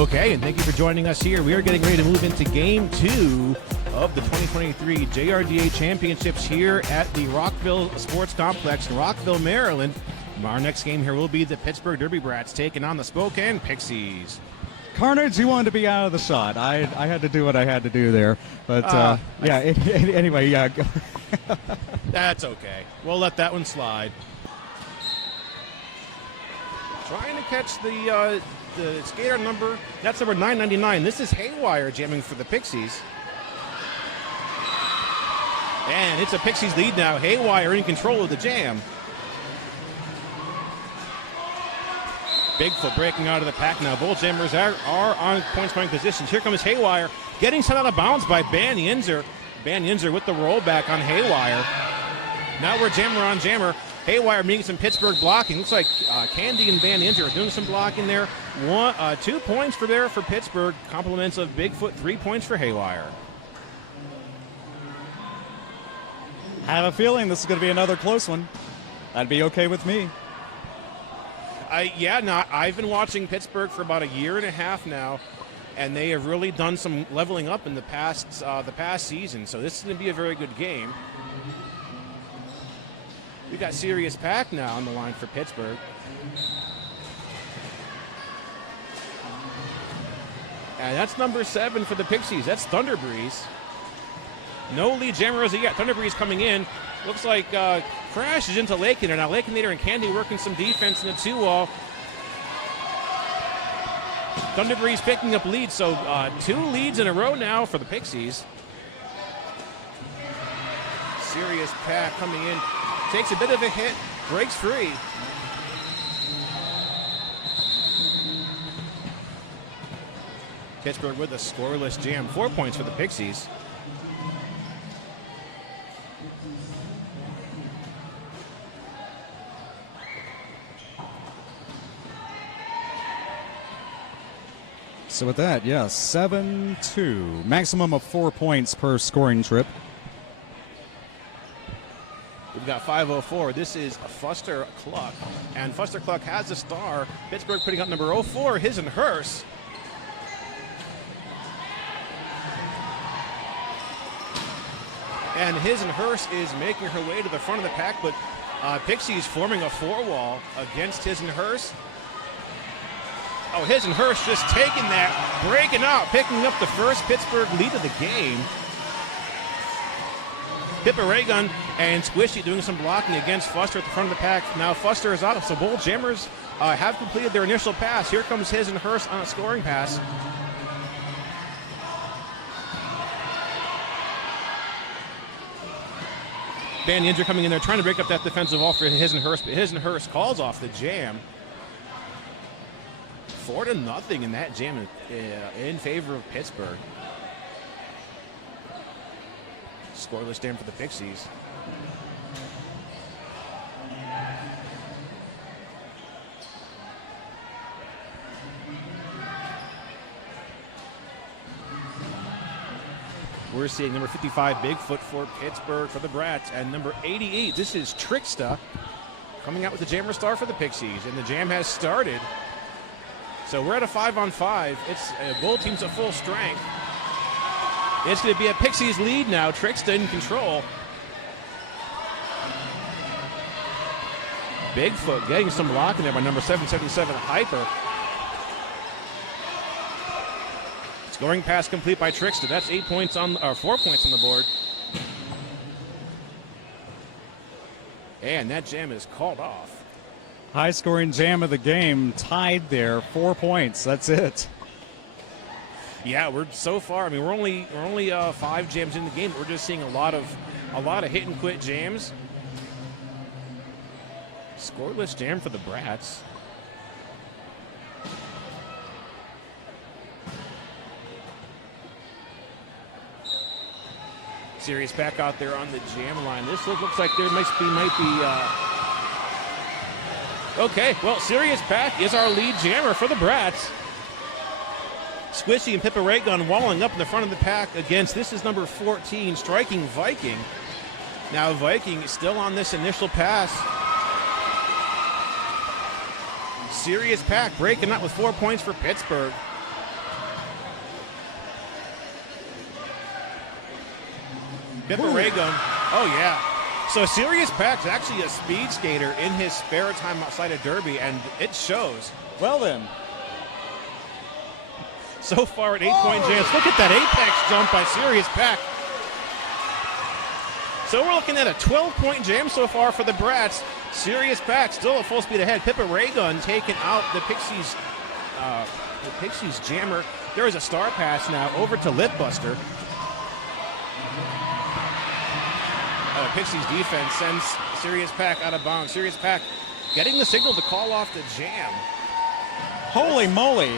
Okay, and thank you for joining us here. We are getting ready to move into Game 2 of the 2023 JRDA Championships here at the Rockville Sports Complex in Rockville, Maryland. Our next game here will be the Pittsburgh Derby Brats taking on the Spokane Pixies. Carnage, you wanted to be out of the shot. I had to do what I had to do there. But, anyway, yeah. That's okay. We'll let that one slide. Trying to catch the skater number. That's number 999. This is Haywire jamming for the Pixies. And it's a Pixies lead now. Haywire in control of the jam. Bigfoot breaking out of the pack now. Both jammers are on point-scoring positions. Here comes Haywire, getting sent out of bounds by Van Yinzer. Van Yinzer with the rollback on Haywire. Now we're jammer on jammer. Haywire meeting some Pittsburgh blocking. Looks like Candy and Van Yinzer are doing some blocking there. 2 points for Pittsburgh. Compliments of Bigfoot. 3 points for Haywire. I have a feeling this is going to be another close one. That'd be okay with me. I've been watching Pittsburgh for about a year and a half now, and they have really done some leveling up in the past season. So this is going to be a very good game. We got Sirius Pack now on the line for Pittsburgh. And that's number 7 for the Pixies. That's Thunder Breeze. No lead jammer as yet. Thunder Breeze coming in. Looks like crashes into Lakenader. Now Lakenader and Candy working some defense in the 2-wall. Thunder Breeze picking up leads, so 2 leads in a row now for the Pixies. Sirius Pack coming in. Takes a bit of a hit, breaks free. Pittsburgh with a scoreless jam. 4 points for the Pixies. So with that, 7-2. Maximum of 4 points per scoring trip. We've got 5:04. This is Fuster Cluck. And Fuster Cluck has a star. Pittsburgh putting up number 04, his and hers. And his and hers is making her way to the front of the pack, but Pixies forming a 4-wall against his and hers. Oh, his and hers just taking that, breaking out, picking up the first Pittsburgh lead of the game. Pippa Raygun and Squishy doing some blocking against Fuster at the front of the pack. Now Fuster is out, so both jammers have completed their initial pass. Here comes his and hers on a scoring pass. Van Yinzer coming in there trying to break up that defensive wall for his and hers, but his and hers calls off the jam. 4-0 in that jam in favor of Pittsburgh. Scoreless jam for the Pixies. We're seeing number 55, Bigfoot for Pittsburgh for the Brats, and number 88, this is Tricksta, coming out with the jammer star for the Pixies, and the jam has started. So we're at a 5-on-5. It's both teams at full strength. It's going to be a Pixies lead now. Tricksta in control. Bigfoot getting some blocking there by number 777, Hyper. Scoring pass complete by Tricksta. That's 4 points on the board. And that jam is called off. High scoring jam of the game, tied there, 4 points. That's it. Yeah, we're so far. I mean, we're only 5 jams in the game. But we're just seeing a lot of hit and quit jams. Scoreless jam for the Brats. Sirius back out there on the jam line. This looks like there might be. Okay, well, Sirius Pack is our lead jammer for the Brats. Squishy and Pippa Raygun walling up in the front of the pack against, this is number 14, Striking Viking. Now Viking still on this initial pass. Sirius Pack breaking up with 4 points for Pittsburgh. Pippa ray gun. Oh, yeah. So Sirius Pack's actually a speed skater in his spare time outside of Derby, and it shows. Well then. So far at 8-point jams. Look at that apex jump by Sirius Pack. So we're looking at a 12-point jam so far for the Brats. Sirius Pack still at full speed ahead. Pippa Raygun taking out the Pixies jammer. There is a star pass now over to Lipbuster. Pixies defense sends Sirius Pack out of bounds. Sirius Pack getting the signal to call off the jam. Holy moly.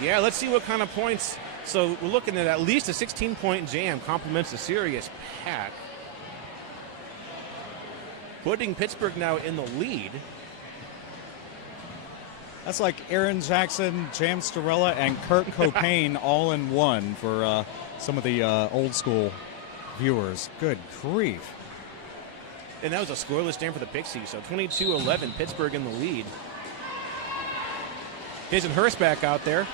Yeah, let's see what kind of points. So we're looking at least a 16-point jam complements the Sirius Pack, putting Pittsburgh now in the lead. That's like Aaron Jackson, Jam Starella, and Kurt Copain all in one for some of the old school viewers. Good grief. And that was a scoreless jam for the Pixies. So 22-11, Pittsburgh in the lead. His and Hurst back out there.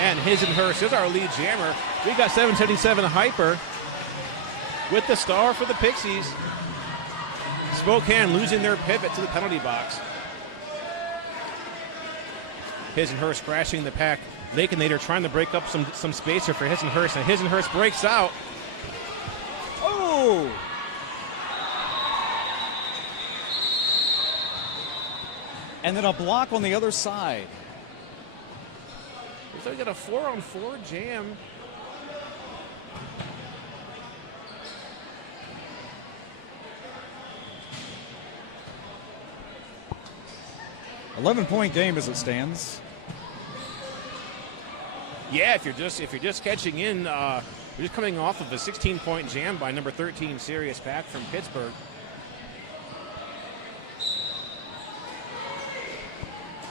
And His and Hurst is our lead jammer. We got 777 Hyper with the star for the Pixies. Spokane losing their pivot to the penalty box. His and Hurst crashing the pack. Lakenator trying to break up some spacer for His and Hurst, and His and Hurst breaks out. Oh! And then a block on the other side. So we got a 4-on-4 jam. $11-point game as it stands. Yeah, if you're just catching in, we're just coming off of a 16-point jam by number 13 Sirius Pack from Pittsburgh.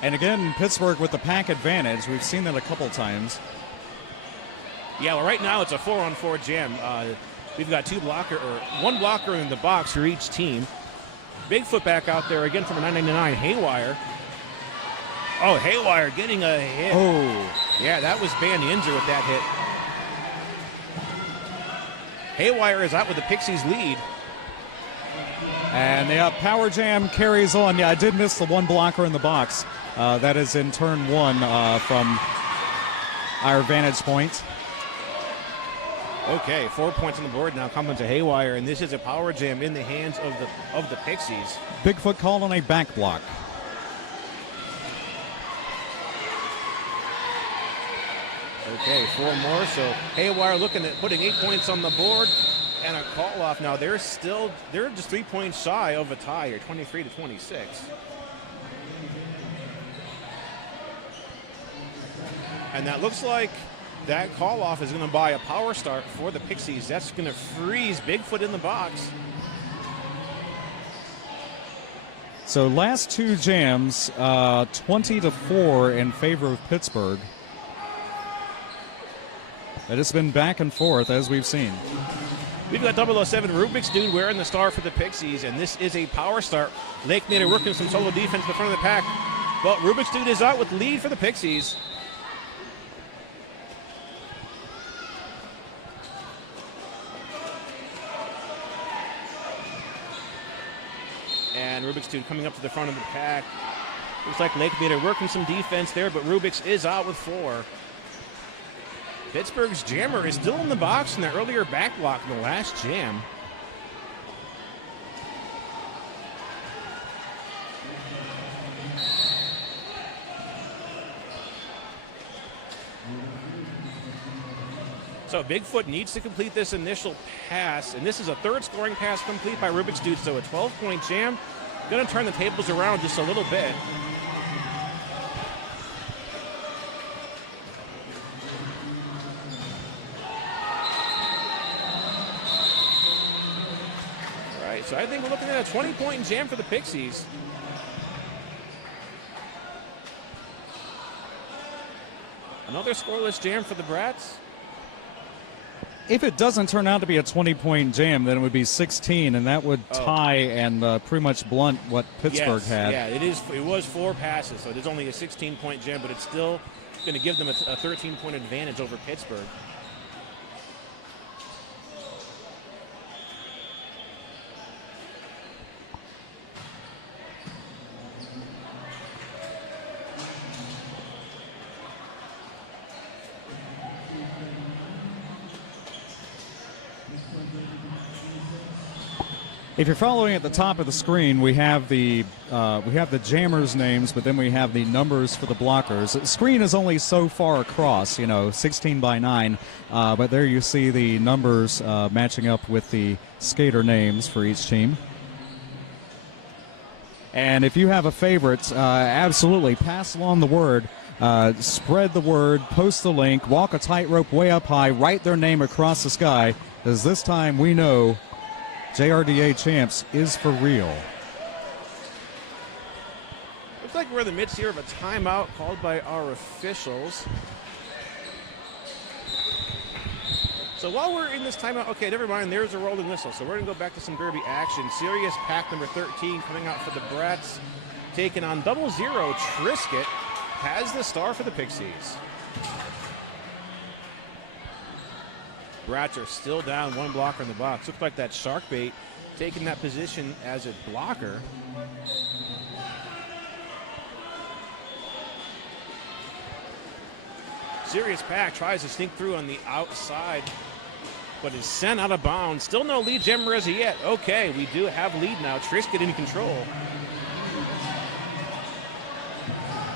And again, Pittsburgh with the pack advantage. We've seen that a couple times. Yeah, well, right now it's a 4-on-4 jam. We've got one blocker in the box for each team. Bigfoot back out there again from a 999 Haywire. Oh, Haywire getting a hit. Oh. Yeah, that was Van Yinzer with that hit. Haywire is out with the Pixies lead. And the power jam carries on. Yeah, I did miss the one blocker in the box. That is in turn one from our vantage point. Okay, 4 points on the board now coming to Haywire, and this is a power jam in the hands of the Pixies. Bigfoot called on a back block. Okay, 4 more. So Haywire looking at putting 8 points on the board and a call off. Now they're just 3 points shy of a tie here, 23-26. And that looks like that call off is going to buy a power start for the Pixies. That's going to freeze Bigfoot in the box. So last two jams, 20-4 in favor of Pittsburgh. But it's been back and forth as we've seen. We've got 007 Rubik's Dude wearing the star for the Pixies, and this is a power start. Lakenator working some solo defense in the front of the pack. But Rubik's Dude is out with the lead for the Pixies. And Rubik's Dude coming up to the front of the pack. Looks like Lakenator working some defense there, but Rubik's is out with 4. Pittsburgh's jammer is still in the box in the earlier back block in the last jam. So Bigfoot needs to complete this initial pass, and this is a third scoring pass complete by Rubik's Dude, so a 12-point jam. Going to turn the tables around just a little bit. So I think we're looking at a 20-point jam for the Pixies. Another scoreless jam for the Brats. If it doesn't turn out to be a 20-point jam, then it would be 16, and that would tie and pretty much blunt what Pittsburgh had. Yeah, it was 4 passes, so it is only a 16-point jam, but it's still going to give them a 13-point advantage over Pittsburgh. If you're following at the top of the screen, we have the jammers' names, but then we have the numbers for the blockers. The screen is only so far across, 16 by 9, but there you see the numbers matching up with the skater names for each team. And if you have a favorite, absolutely pass along the word. Spread the word, post the link, walk a tightrope way up high, write their name across the sky, because this time we know JRDA champs is for real. Looks like we're in the midst here of a timeout called by our officials. So while we're in this timeout, okay, never mind, there's a rolling whistle. So we're going to go back to some derby action. Serious pack number 13 coming out for the Brats, taking on 00 Triscuit, has the star for the Pixies. Brats are still down one blocker in the box. Looks like that shark bait taking that position as a blocker. Serious Pack tries to sneak through on the outside, but is sent out of bounds. Still no lead jammer as of yet. Okay, we do have lead now. Triscuit in control.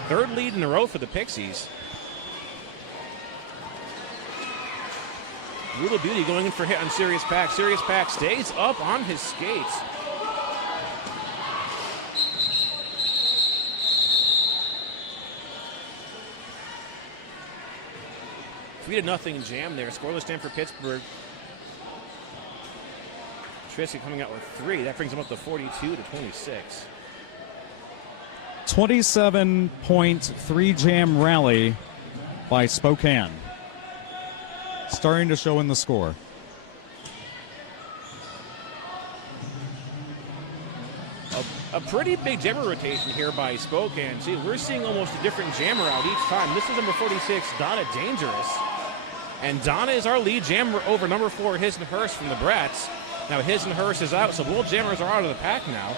Third lead in a row for the Pixies. Little Beauty going in for a hit on Serious Pack. Serious Pack stays up on his skates. Three to nothing jam there. Scoreless stand for Pittsburgh. Triscuit coming out with 3. That brings him up to 42 to 26. 27.3 jam rally by Spokane. Starting to show in the score. A pretty big jammer rotation here by Spokane. See, we're seeing almost a different jammer out each time. This is number 46, Donna Dangerous. And Donna is our lead jammer over number 4, His and Hers from the Brats. Now His and Hers is out, so both jammers are out of the pack now.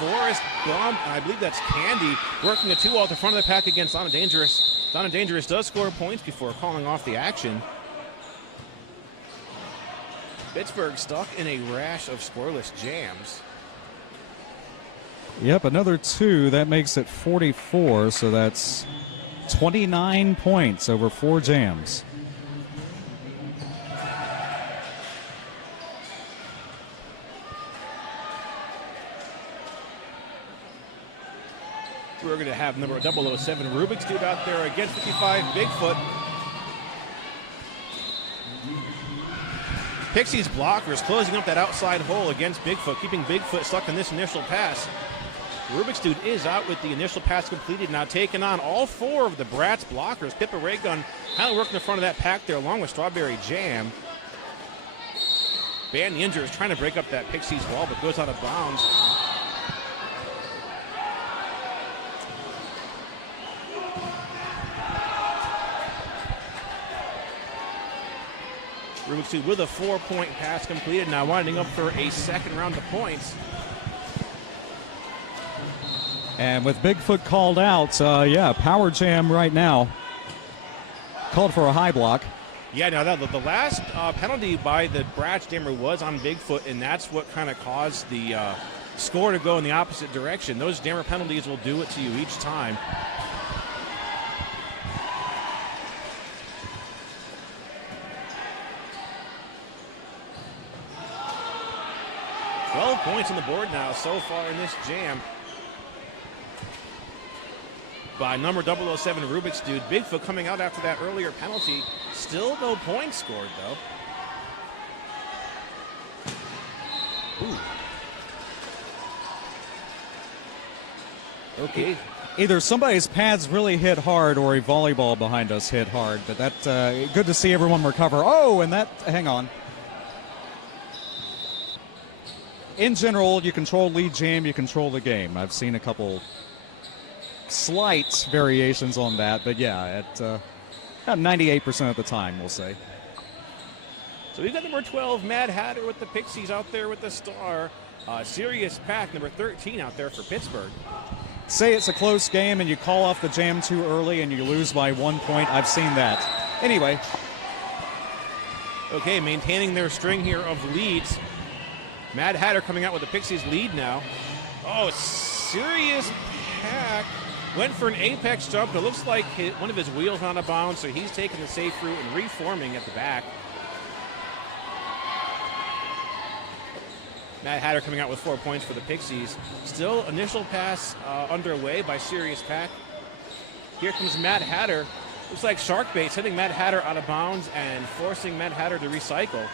Forrest Blum, I believe that's Candy, working a 2-0 at the front of the pack against Donna Dangerous. Donna Dangerous does score points before calling off the action. Pittsburgh stuck in a rash of scoreless jams. Yep, another 2. That makes it 44, so that's 29 points over 4 jams. We're going to have number 007 Rubik's Cube out there against 55 Bigfoot. Pixies blockers closing up that outside hole against Bigfoot, keeping Bigfoot stuck in this initial pass. Rubik's Dude is out with the initial pass completed, now taking on all 4 of the Brats blockers. Pippa Raygun kind of working the front of that pack there along with Strawberry Jam. Ban Ninja is trying to break up that Pixies wall but goes out of bounds. Rubik's Cube with a 4-point pass completed, now winding up for a second round of points. And with Bigfoot called out, power jam right now. Called for a high block. Yeah, now the last penalty by the Brats jammer was on Bigfoot, and that's what kind of caused the score to go in the opposite direction. Those jammer penalties will do it to you each time. 12 points on the board now so far in this jam by number 007 Rubik's Dude. Bigfoot coming out after that earlier penalty. Still no points scored, though. Ooh. Okay. Either somebody's pads really hit hard or a volleyball behind us hit hard, but that good to see everyone recover. Oh, and that, hang on. in general, you control lead jam, you control the game. I've seen a couple slight variations on that, but yeah, at about 98% of the time, we'll say. So we've got number 12, Mad Hatter with the Pixies out there with the star. Sirius Pack, number 13 out there for Pittsburgh. Say it's a close game and you call off the jam too early and you lose by 1 point. I've seen that. Anyway. Okay, maintaining their string here of leads. Mad Hatter coming out with the Pixies lead now. Oh, Sirius Pack went for an apex jump. It looks like one of his wheels went out of bounds, so he's taking the safe route and reforming at the back. Mad Hatter coming out with 4 points for the Pixies. Still initial pass underway by Sirius Pack. Here comes Mad Hatter. Looks like shark bait, hitting Mad Hatter out of bounds and forcing Mad Hatter to recycle.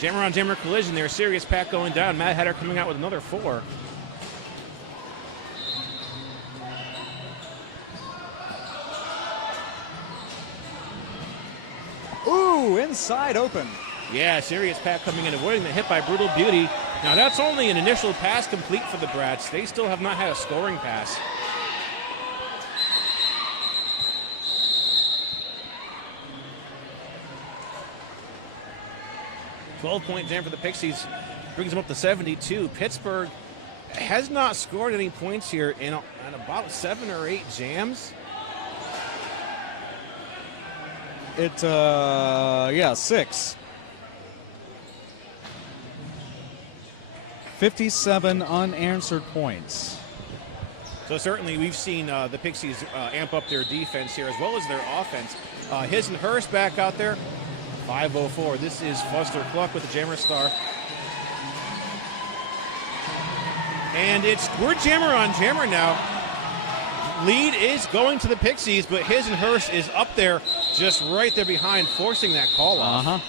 Jammer on jammer collision there. Sirius Pack going down. Mad Hatter coming out with another 4. Ooh, inside open. Yeah, Sirius Pack coming in, avoiding the hit by Brutal Beauty. Now that's only an initial pass complete for the Brats. They still have not had a scoring pass. .12 jam for the Pixies brings them up to 72. Pittsburgh has not scored any points here in about 7 or 8 jams. 6. 57 unanswered points. So certainly we've seen the Pixies amp up their defense here as well as their offense. His and hers back out there. 5:04. This is Fuster Cluck with the Jammer Star. And we're jammer on jammer now. Lead is going to the Pixies, but his and hers is up there, just right there behind, forcing that call off.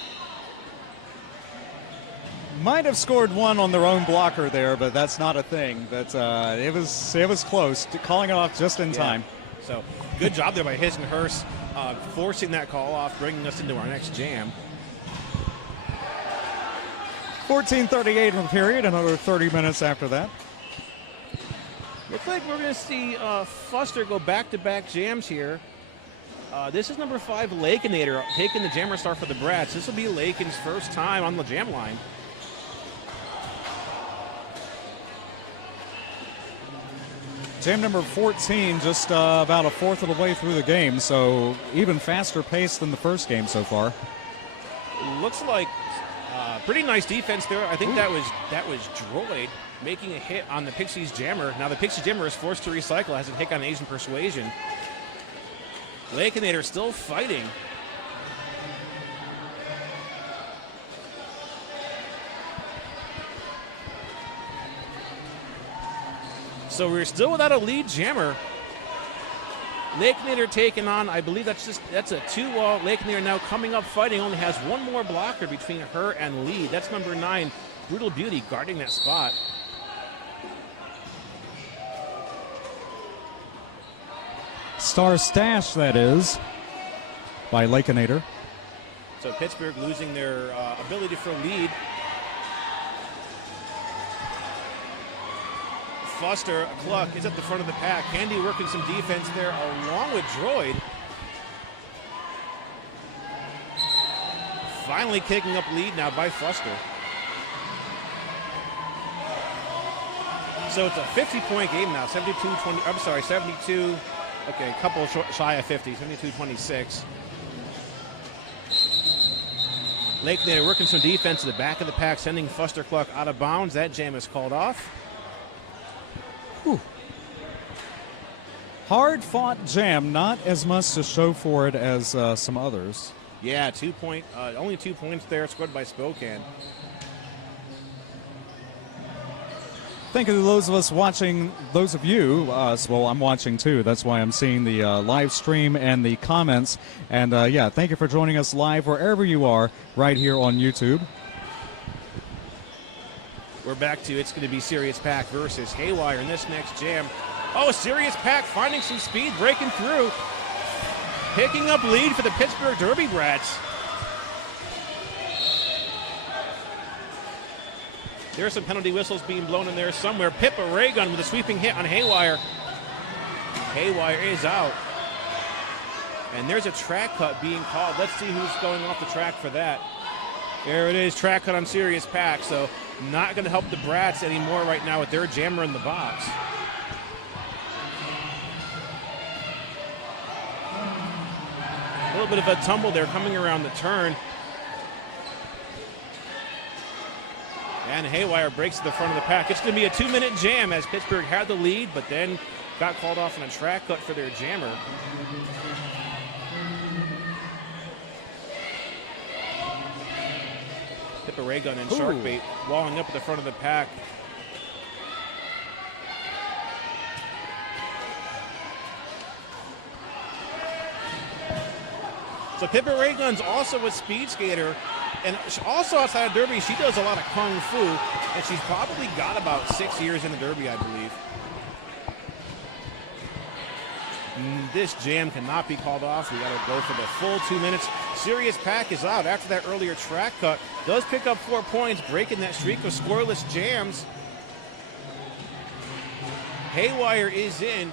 Might have scored one on their own blocker there, but that's not a thing. But it was close, calling it off just in time. So good job there by his and hers, forcing that call off, bringing us into our next jam. 14:38 in the period, another 30 minutes after that. Looks like we're going to see Fuster go back-to-back jams here. This is number 5, Lakeinator, taking the Jammer Star for the Brats. This will be Lakin's first time on the jam line. Jam number 14, just about a fourth of the way through the game, so even faster pace than the first game so far. Looks like pretty nice defense there. I think that was Droid making a hit on the Pixies jammer. Now the Pixies jammer is forced to recycle, has a hit on Asian Persuasion. Lakeinator still fighting. So we're still without a lead jammer. Lakeinator taking on, I believe that's a 2-wall. Lakeinator now coming up fighting, only has one more blocker between her and lead. That's number 9, Brutal Beauty, guarding that spot. Star Stash, that is, by Lakeinator. So Pittsburgh losing their ability for lead. Fuster Cluck is at the front of the pack. Candy working some defense there along with Droid. Finally kicking up lead now by Fuster. So it's a 50-point game now. 72-20. I'm sorry, 72. Okay, a couple shy of 50. 72-26. Lakeinator working some defense to the back of the pack, sending Fuster Cluck out of bounds. That jam is called off. Whew. Hard-fought jam, not as much to show for it as some others. Yeah, only 2 points there, scored by Spokane. Thank you to those of us watching, those of you, well, I'm watching too. That's why I'm seeing the live stream and the comments. And yeah, thank you for joining us live wherever you are right here on YouTube. We're back to it's going to be Sirius Pack versus Haywire in this next jam. Oh, Sirius Pack finding some speed, breaking through. Picking up lead for the Pittsburgh Derby Brats. There's some penalty whistles being blown in there somewhere. Pippa Raygun with a sweeping hit on Haywire. Haywire is out. And there's a track cut being called. Let's see who's going off the track for that. There it is, track cut on Sirius Pack. So not going to help the Brats anymore right now with their jammer in the box. A little bit of a tumble there coming around the turn. And Haywire breaks to the front of the pack. It's going to be a 2-minute jam as Pittsburgh had the lead, but then got called off on a track cut for their jammer. Pippa Raygun and Sharkbait walling up at the front of the pack. So Pippa Raygun's also a speed skater, and also outside of Derby, she does a lot of Kung Fu, and she's probably got about 6 years in the Derby, I believe. This jam cannot be called off. We got to go for the full 2 minutes. Sirius Pack is out after that earlier track cut. Does pick up 4 points, breaking that streak of scoreless jams. Haywire is in.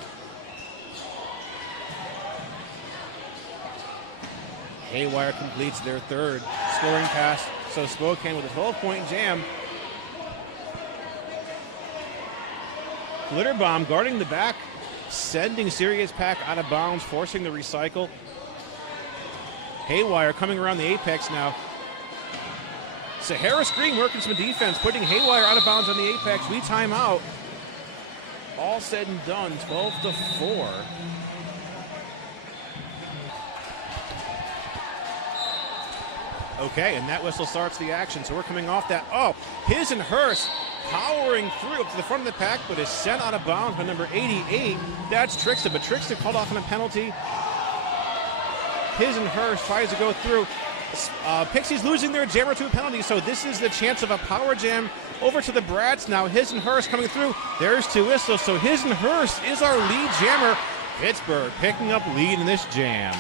Haywire completes their third scoring pass. So Spokane with a 12-point jam. Glitter Bomb guarding the back, sending Sirius Pack out of bounds, forcing the recycle. Haywire coming around the apex now. Sahara Screen working some defense, putting Haywire out of bounds on the apex. We time out. All said and done, 12-4. Okay, and that whistle starts the action. So we're coming off that. Oh, His and Hers powering through up to the front of the pack, but is sent out of bounds by number 88. That's Trixta, but Trixta called off on a penalty. His and Hers tries to go through. Pixies losing their jammer to a penalty, so this is the chance of a power jam over to the Brats now. His and Hers coming through. There's 2 whistles, so His and Hers is our lead jammer. Pittsburgh picking up lead in this jam.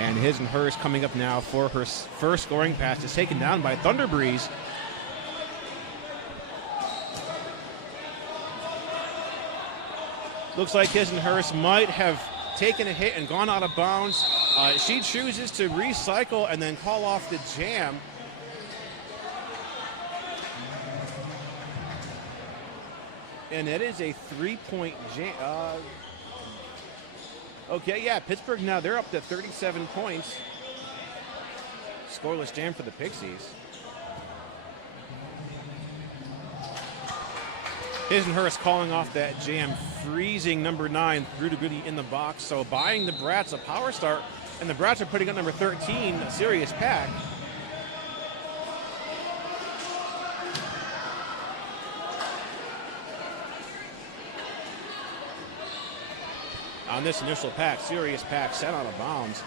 And His and Hers coming up now for her first scoring pass. Is taken down by Thunder Breeze. Looks like His and Hers might have taken a hit and gone out of bounds. She chooses to recycle and then call off the jam. And it is a 3-point jam. Okay, yeah, Pittsburgh now, they're up to 37 points. Scoreless jam for the Pixies. His and Hers calling off that jam, freezing number 9, Rudy Goody in the box. So buying the Brats a power start, and the Brats are putting up number 13, a Sirius Pack. On this initial pack, Sirius Pack sent out of bounds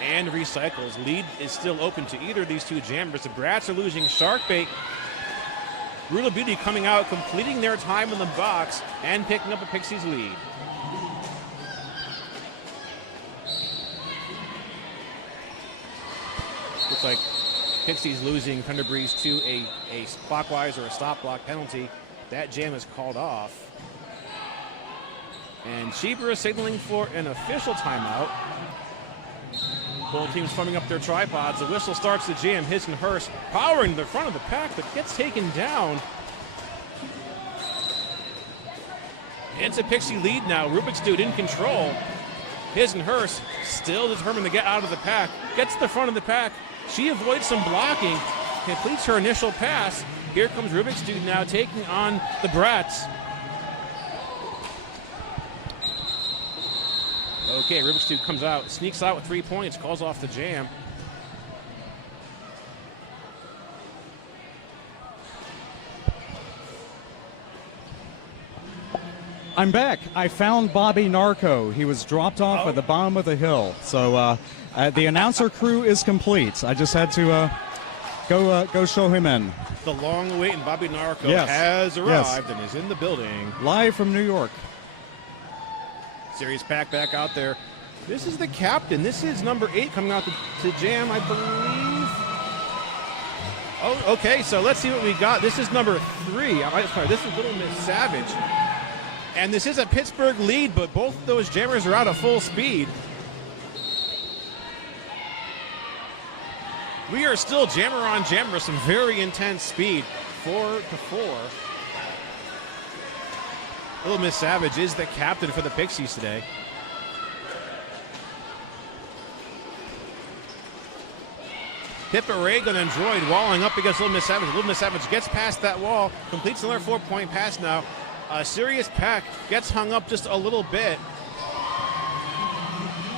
and recycles. Lead is still open to either of these 2 jammers. The Brats are losing Sharkbait. Rula Beauty coming out, completing their time in the box and picking up a Pixies lead. Looks like Pixies losing Thunder Breeze to a clockwise or a stop block penalty. That jam is called off. And Shebra is signaling for an official timeout. Both teams forming up their tripods. The whistle starts the jam. His and Hers powering the front of the pack, but gets taken down. It's a Pixie lead now. Rubik's Dude in control. His and Hers still determined to get out of the pack. Gets to the front of the pack. She avoids some blocking. Completes her initial pass. Here comes Rubik's Dude now taking on the Brats. Okay, Rubik's Dude comes out, sneaks out with 3 points, calls off the jam. I'm back. I found Bobby Narco. He was dropped off at the bottom of the hill. So the announcer crew is complete. I just had to go show him in. The long-awaited Bobby Narco has arrived and is in the building. Live from New York. Sirius Pack back out there. This is the captain. This is number 8 coming out to jam, I believe. Oh, okay, so let's see what we got. This is number 3. This is Little Miss Savage. And this is a Pittsburgh lead, but both of those jammers are out at full speed. We are still jammer on jammer, some very intense speed. 4-4. Little Miss Savage is the captain for the Pixies today. Pippa Reagan and Droid walling up against Little Miss Savage. Little Miss Savage gets past that wall, completes another 4-point pass now. Sirius Pack gets hung up just a little bit.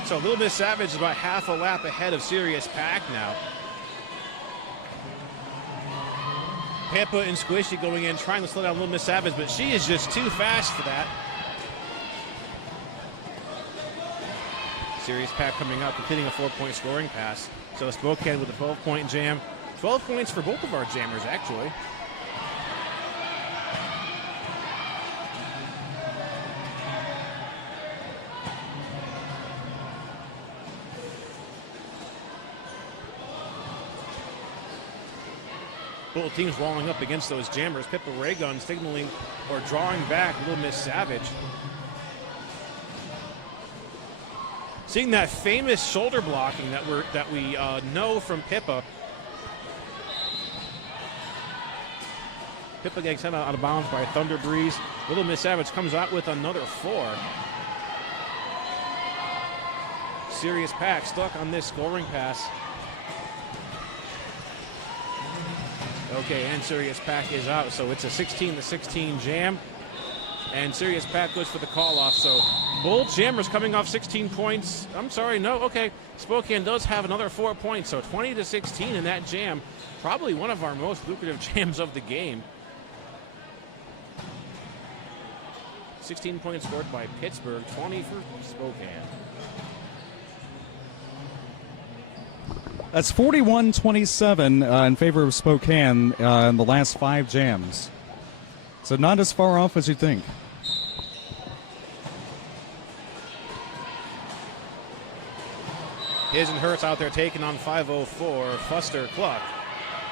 So Little Miss Savage is about half a lap ahead of Sirius Pack now. Pippa and Squishy going in, trying to slow down Little Miss Savage, but she is just too fast for that. Sirius Pack coming out, completing a 4-point scoring pass. So Spokane with a 12-point jam. 12 points for both of our jammers, actually. Both teams walling up against those jammers. Pippa Raygun signaling or drawing back Little Miss Savage. Seeing that famous shoulder blocking that we know from Pippa. Pippa getting sent out of bounds by Thunder Breeze. Little Miss Savage comes out with another 4. Sirius Pack stuck on this scoring pass. Okay, and Sirius Pack is out, so it's a 16-16 jam. And Sirius Pack goes for the call-off, so both jammers coming off 16 points. I'm sorry, no, okay. Spokane does have another 4 points, so 20-16 in that jam. Probably one of our most lucrative jams of the game. 16 points scored by Pittsburgh, 20 for Spokane. That's 41-27 in favor of Spokane in the last 5 jams. So not as far off as you think. Hisenhurst out there taking on 504, Fuster Cluck.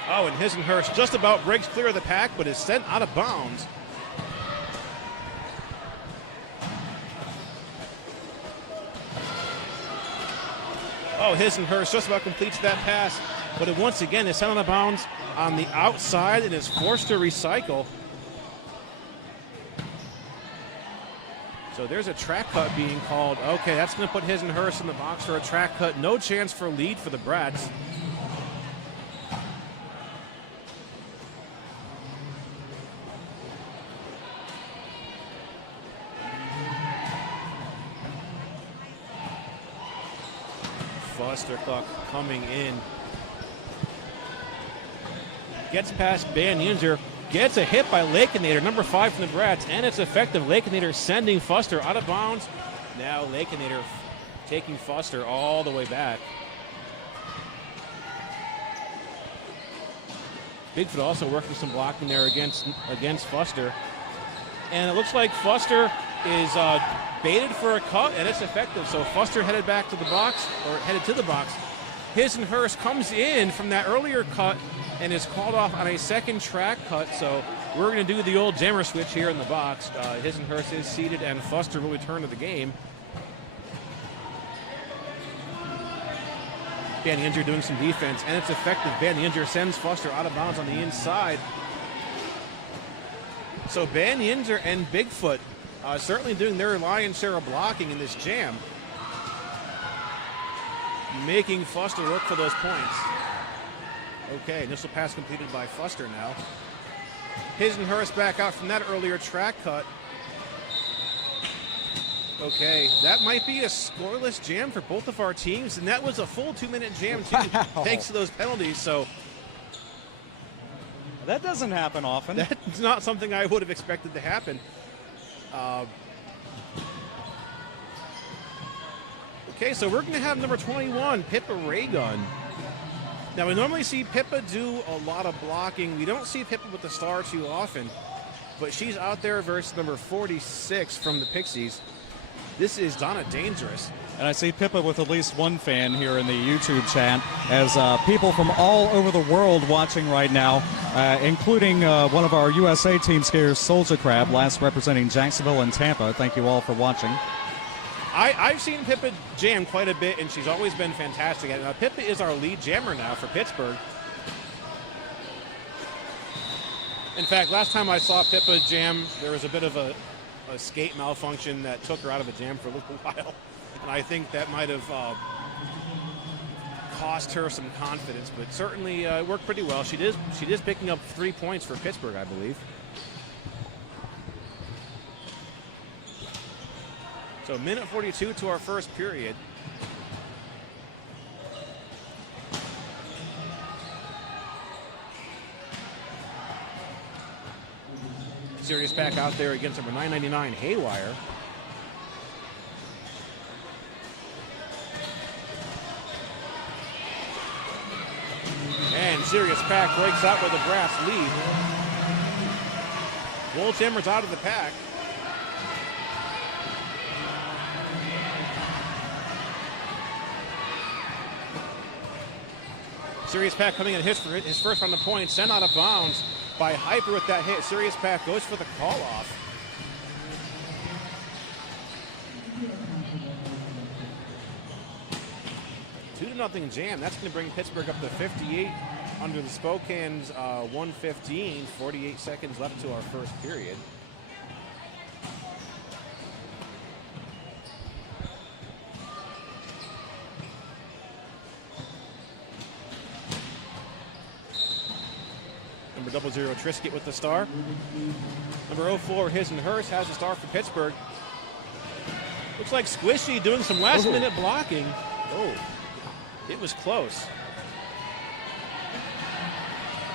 Oh, and Hisenhurst just about breaks clear of the pack, but is sent out of bounds. Oh, Hisenhurst just about completes that pass, but it once again is sent out of bounds on the outside and is forced to recycle. So there's a track cut being called. Okay, that's going to put Hisenhurst in the box for a track cut. No chance for lead for the Brats. Fustercluck coming in. Gets past Van Yinzer. Gets a hit by Lakeinator, number 5 from the Brats, and it's effective. Lakeinator sending Fuster out of bounds. Now Lakeinator taking Fuster all the way back. Bigfoot also working some blocking there against Fuster. And it looks like Fuster is baited for a cut, and it's effective. So Fuster headed back to the box, or headed to the box. Hisenhurst comes in from that earlier cut and is called off on a second track cut. So we're going to do the old jammer switch here in the box. Hisenhurst is seated, and Fuster will return to the game. Van Yinzer doing some defense, and it's effective. Van Yinzer sends Fuster out of bounds on the inside. So Van Yinzer and Bigfoot certainly doing their lion's share of blocking in this jam, making Fuster work for those points. Okay, initial pass completed by Fuster now. Hisenhurst back out from that earlier track cut. Okay, that might be a scoreless jam for both of our teams, and that was a full 2-minute jam too, thanks to those penalties. So that doesn't happen often. That's not something I would have expected to happen. Okay, so we're going to have number 21, Pippa Raygun. Now, we normally see Pippa do a lot of blocking. We don't see Pippa with the star too often, but she's out there versus number 46 from the Pixies. This is Donna Dangerous. And I see Pippa with at least one fan here in the YouTube chat, as people from all over the world watching right now, including one of our USA team skiers, Soldier Crab, last representing Jacksonville and Tampa. Thank you all for watching. I've seen Pippa jam quite a bit, and she's always been fantastic at it. Now, Pippa is our lead jammer now for Pittsburgh. In fact, last time I saw Pippa jam, there was a bit of a skate malfunction that took her out of a jam for a little while. And I think that might have cost her some confidence, but certainly worked pretty well. She is picking up 3 points for Pittsburgh, I believe. So minute 42 to our first period. Serious pack out there against number 999, Haywire. And Serious Pack breaks out with a brass lead. Wolves Hammers out of the pack. Serious Pack coming in his first round of points, sent out of bounds by Hyper with that hit. Serious Pack goes for the call off. Two to nothing jam. That's going to bring Pittsburgh up to 58 under the Spokane's 115. 48 seconds left to our first period. Number 00 Trisket with the star. Number 04 His and Hers has the star for Pittsburgh. Looks like Squishy doing some last minute blocking. Oh, it was close.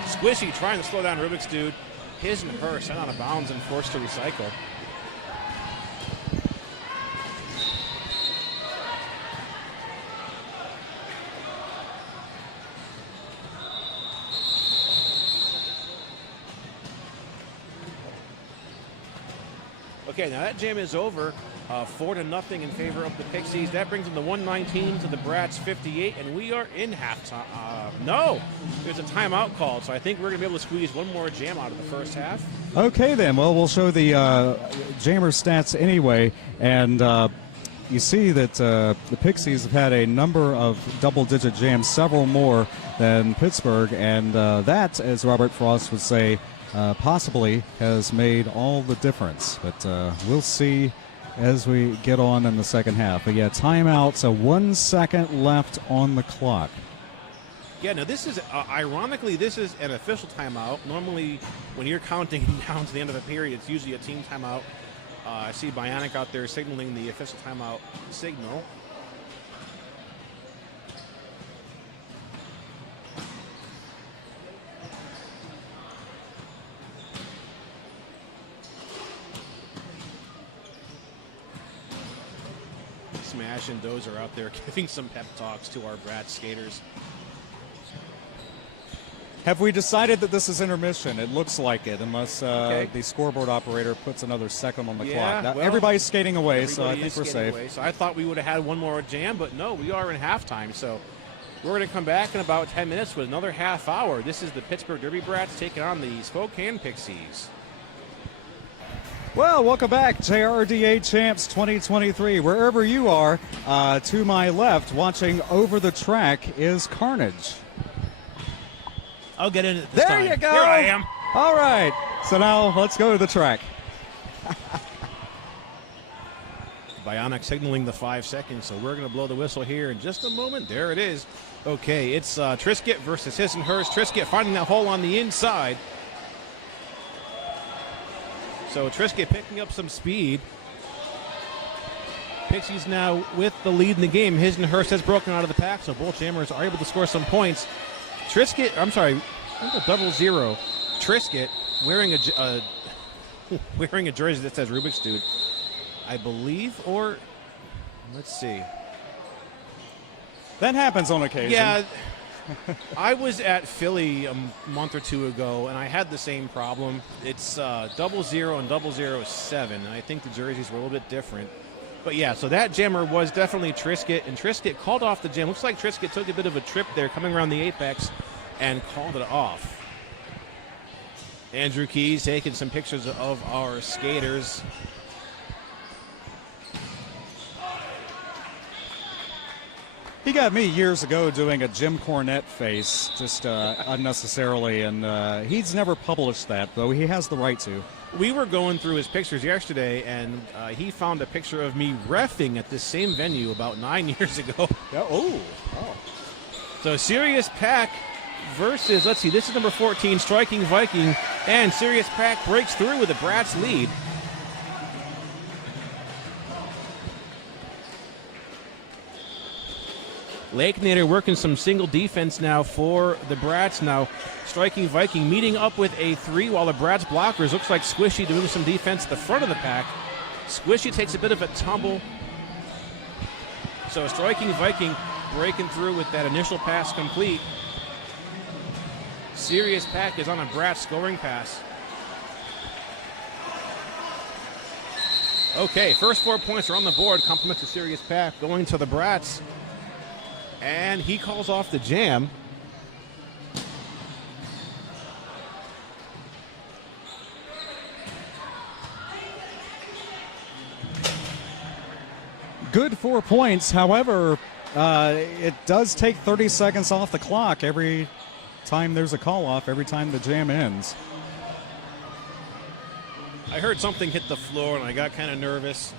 Squishy trying to slow down Rubik's Dude. His and Hers sent out of bounds and forced to recycle. Okay, now that jam is over. 4 to nothing in favor of the Pixies. That brings them to 119 to the Brats 58, and we are in halftime. No, there's a timeout called, so I think we're going to be able to squeeze one more jam out of the first half. Okay, then. Well, we'll show the jammer stats anyway, and you see that the Pixies have had a number of double-digit jams, several more than Pittsburgh, and that, as Robert Frost would say, possibly has made all the difference. But we'll see as we get on in the second half. But yeah, timeout, so 1 second left on the clock. Yeah, now this is, ironically, this is an official timeout. Normally, when you're counting down to the end of a period, it's usually a team timeout. I see Bionic out there signaling the official timeout signal. Smash and Dozer out there giving some pep talks to our Brat skaters. Have we decided that this is intermission? It looks like it, unless the scoreboard operator puts another second on the clock. Now, well, everybody's skating away, so I think we're safe. Away. So I thought we would have had one more jam, but no, we are in halftime. So we're going to come back in about 10 minutes with another half hour. This is the Pittsburgh Derby Brats taking on the Spokane Pixies. Well, welcome back, JRDA Champs 2023. Wherever you are, to my left, watching over the track is Carnage. I'll get in it this time. There you go. Here I am. All right. So now let's go to the track. Bionic signaling the 5 seconds, so we're going to blow the whistle here in just a moment. There it is. Okay, it's Trisket versus His and Hers. Trisket finding that hole on the inside. So Trisket picking up some speed. Pixies now with the lead in the game. His and Hers has broken out of the pack, so both jammers are able to score some points. Trisket, I'm sorry, double zero. Trisket wearing a wearing a jersey that says Rubik's Dude, I believe, or let's see. That happens on occasion. Yeah, I was at Philly a month or two ago, and I had the same problem. It's 00 and 007, and I think the jerseys were a little bit different. But yeah, so that jammer was definitely Trisket, and Trisket called off the jam. Looks like Trisket took a bit of a trip there coming around the apex and called it off. Andrew Keys taking some pictures of our skaters. He got me years ago doing a Jim Cornette face, just unnecessarily, and he's never published that, though he has the right to. We were going through his pictures yesterday, and he found a picture of me reffing at this same venue about 9 years ago. Yeah, oh. So Sirius Pack versus, let's see, this is number 14, Striking Viking, and Sirius Pack breaks through with a Bratz lead. Lake Nader working some single defense now for the Bratz now. Striking Viking meeting up with a 3 while the Bratz blockers. Looks like Squishy doing some defense at the front of the pack. Squishy takes a bit of a tumble. So Striking Viking breaking through with that initial pass complete. Sirius Pack is on a Bratz scoring pass. Okay, first 4 points are on the board. Compliments to Sirius Pack going to the Bratz. And he calls off the jam. Good 4 points. However, it does take 30 seconds off the clock every time there's a call off, every time the jam ends. I heard something hit the floor and I got kind of nervous.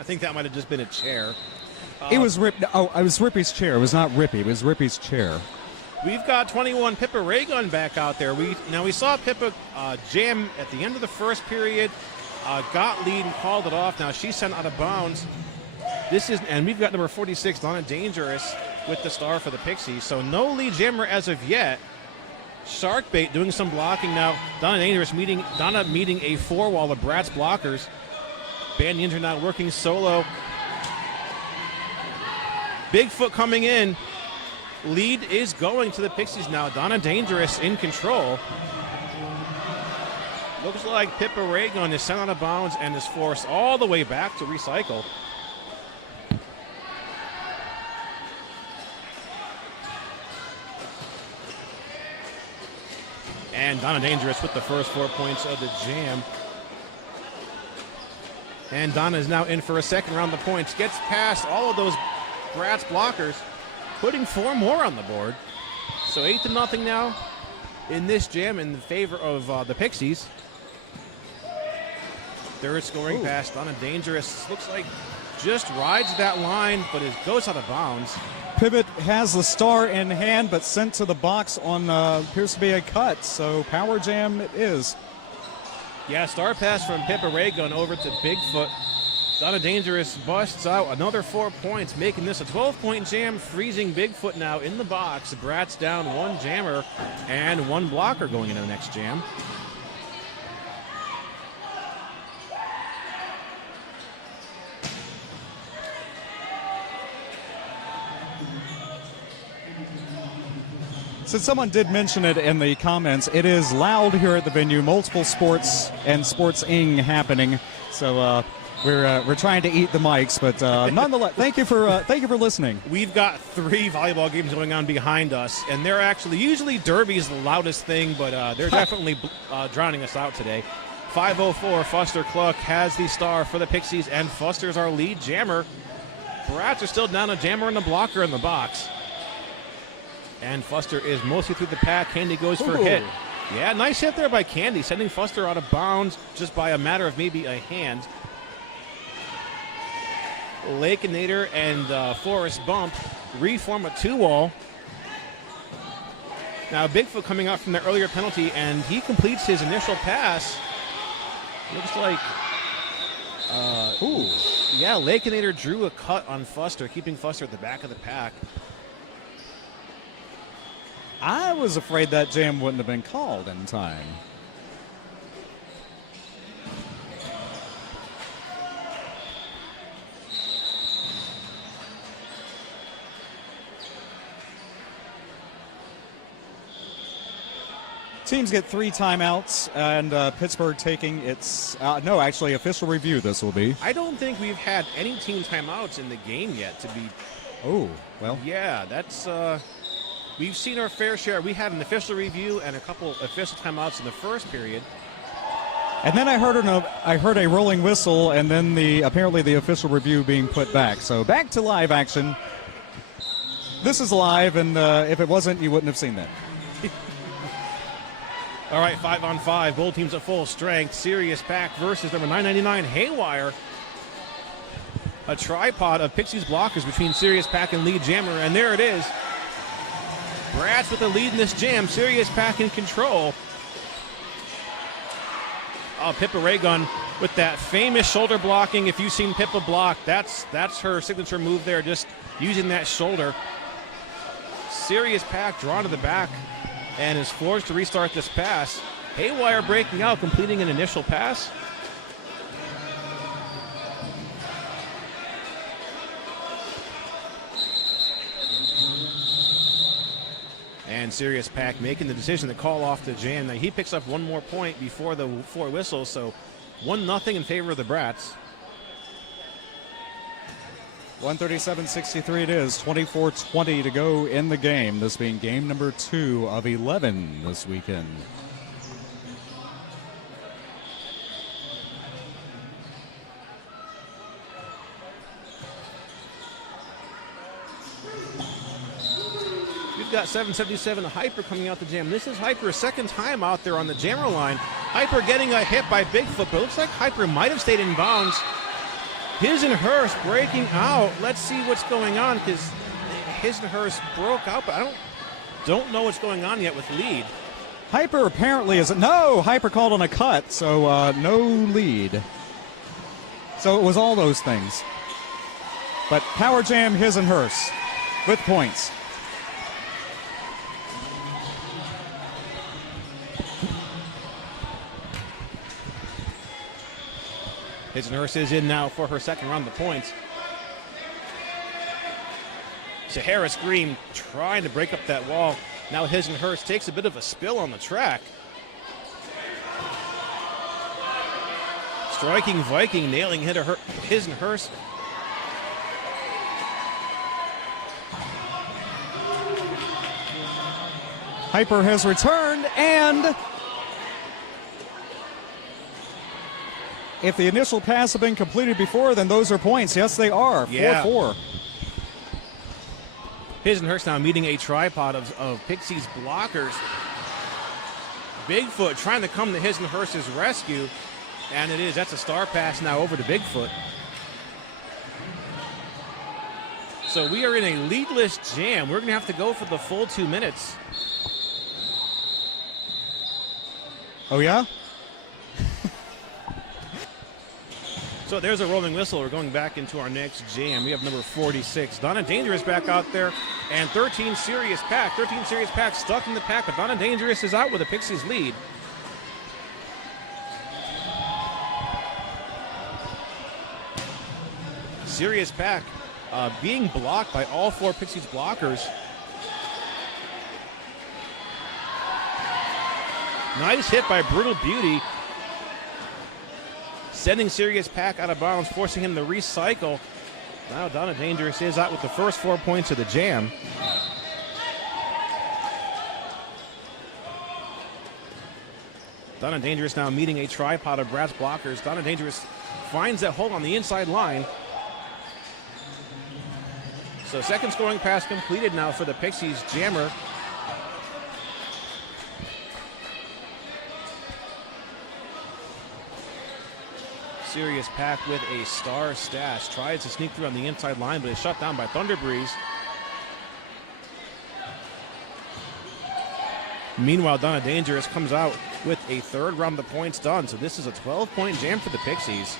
I think that might have just been a chair. It was Rip. Oh, it was Rippy's chair. It was not Rippy. It was Rippy's chair. We've got 21 Pippa Raygun back out there. We saw Pippa jam at the end of the first period, got lead and called it off. Now she's sent out of bounds. And we've got number 46, Donna Dangerous, with the star for the Pixies. So no lead jammer as of yet. Sharkbait doing some blocking now. Donna meeting a 4 while the Bratz blockers. Band Ninja now working solo. Bigfoot coming in. Lead is going to the Pixies now. Donna Dangerous in control. Looks like Pippa Raygun is sent out of bounds and is forced all the way back to recycle. And Donna Dangerous with the first 4 points of the jam. And Donna is now in for a second round of points. Gets past all of those Bratz blockers, putting 4 more on the board. So 8-0 now in this jam in favor of the Pixies. Third scoring pass. Donna Dangerous looks like just rides that line, but it goes out of bounds. Pivot has the star in hand, but sent to the box on appears to be a cut. So power jam it is. Yeah, star pass from Pippa Raygun over to Bigfoot. Donna Dangerous busts out another 4 points, making this a 12-point jam, freezing Bigfoot now in the box. Bratz down 1 jammer and 1 blocker going into the next jam. Since someone did mention it in the comments, it is loud here at the venue. Multiple sports and sports-ing happening. So we're trying to eat the mics, but nonetheless, thank you for listening. We've got 3 volleyball games going on behind us, and they're actually usually Derby's the loudest thing, but they're definitely drowning us out today. 5:04, Fuster Cluck has the star for the Pixies, and Fuster's our lead jammer. Bratz are still down a jammer and a blocker in the box. And Fuster is mostly through the pack. Candy goes for a hit. Yeah, nice hit there by Candy, sending Fuster out of bounds just by a matter of maybe a hand. Lake and Nader and Forrest Bump reform a 2-wall. Now Bigfoot coming out from the earlier penalty, and he completes his initial pass. Looks like, yeah, Lake and Nader drew a cut on Fuster, keeping Fuster at the back of the pack. I was afraid that jam wouldn't have been called in time. teams get 3 timeouts, and Pittsburgh taking its no, actually, official review this will be. I don't think we've had any team timeouts in the game yet to be. Oh, well. Yeah, that's. We've seen our fair share. We had an official review and a couple official timeouts in the first period. And then I heard a rolling whistle, and then apparently the official review being put back. So back to live action. This is live, and if it wasn't, you wouldn't have seen that. All right, 5-on-5. Both teams at full strength. Sirius Pack versus number 999 Haywire. A tripod of Pixies blockers between Sirius Pack and lead jammer, and there it is. Bratz with the lead in this jam. Sirius Pack in control. Oh, Pippa Raygun with that famous shoulder blocking. If you've seen Pippa block, that's her signature move there, just using that shoulder. Sirius Pack drawn to the back and is forced to restart this pass. Haywire breaking out, completing an initial pass. And Sirius Pack making the decision to call off the jam. Now he picks up one more point before the 4 whistles, so 1-0 in favor of the Bratz. 137-63 it is, 24-20 to go in the game. This being game number 2 of 11 this weekend. We've got 777 Hyper coming out the jam. This is Hyper's second time out there on the jammer line. Hyper getting a hit by Bigfoot, but it looks like Hyper might have stayed in bounds. His and Hers breaking out. Let's see what's going on, because His and Hers broke out, but I don't know what's going on yet with lead. Hyper apparently is Hyper called on a cut, so no lead. So it was all those things. But Power Jam, His and Hers with points. His and Hers is in now for her second round of points. Sahara Scream trying to break up that wall. Now His and Hers takes a bit of a spill on the track. Striking Viking, nailing His and Hers. Hyper has returned, and if the initial pass had been completed before, then those are points. Yes, they are. 4-4. His and Hers now meeting a tripod of Pixies blockers. Bigfoot trying to come to His and Hers' rescue. And that's a star pass now over to Bigfoot. So we are in a leadless jam. We're going to have to go for the full 2 minutes. Oh, yeah? So there's a rolling whistle. We're going back into our next jam. We have number 46. Donna Dangerous back out there. And 13 Sirius Pack. 13 Sirius Pack stuck in the pack, but Donna Dangerous is out with a Pixies lead. Sirius Pack being blocked by all 4 Pixies blockers. Nice hit by Brutal Beauty. Sending Sirius Pack out of bounds, forcing him to recycle. Now Donna Dangerous is out with the first 4 points of the jam. Donna Dangerous now meeting a tripod of Bratz blockers. Donna Dangerous finds that hole on the inside line. So second scoring pass completed now for the Pixies jammer. Sirius Pack with a star stash. Tries to sneak through on the inside line, but is shut down by Thunder Breeze. Meanwhile, Donna Dangerous comes out with a third round of points done. So this is a 12-point jam for the Pixies.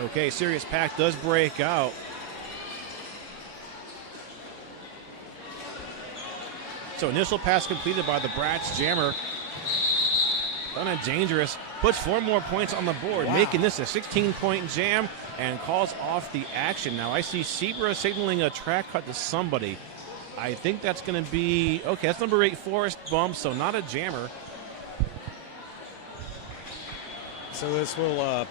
Okay, Sirius Pack does break out. So initial pass completed by the Bratz jammer. Donna Dangerous puts 4 more points on the board, making this a 16-point jam and calls off the action. Now I see Zebra signaling a track cut to somebody. I think that's going to be, okay, that's number 8, Forrest Bump, so not a jammer. So this will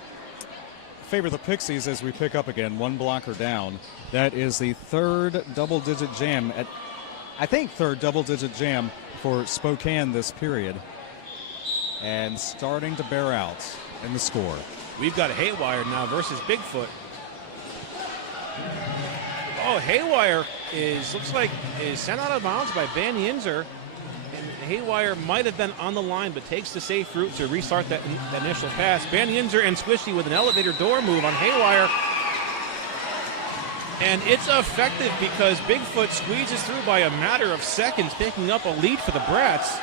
favor the Pixies as we pick up again, one blocker down. That is the third double-digit jam, third double-digit jam for Spokane this period. And starting to bear out in the score. We've got Haywire now versus Bigfoot. Oh, Haywire is sent out of bounds by Ben Yinzer. And Haywire might have been on the line, but takes the safe route to restart that initial pass. Ben Yinzer and Squishy with an elevator door move on Haywire. And it's effective because Bigfoot squeezes through by a matter of seconds, picking up a lead for the Brats.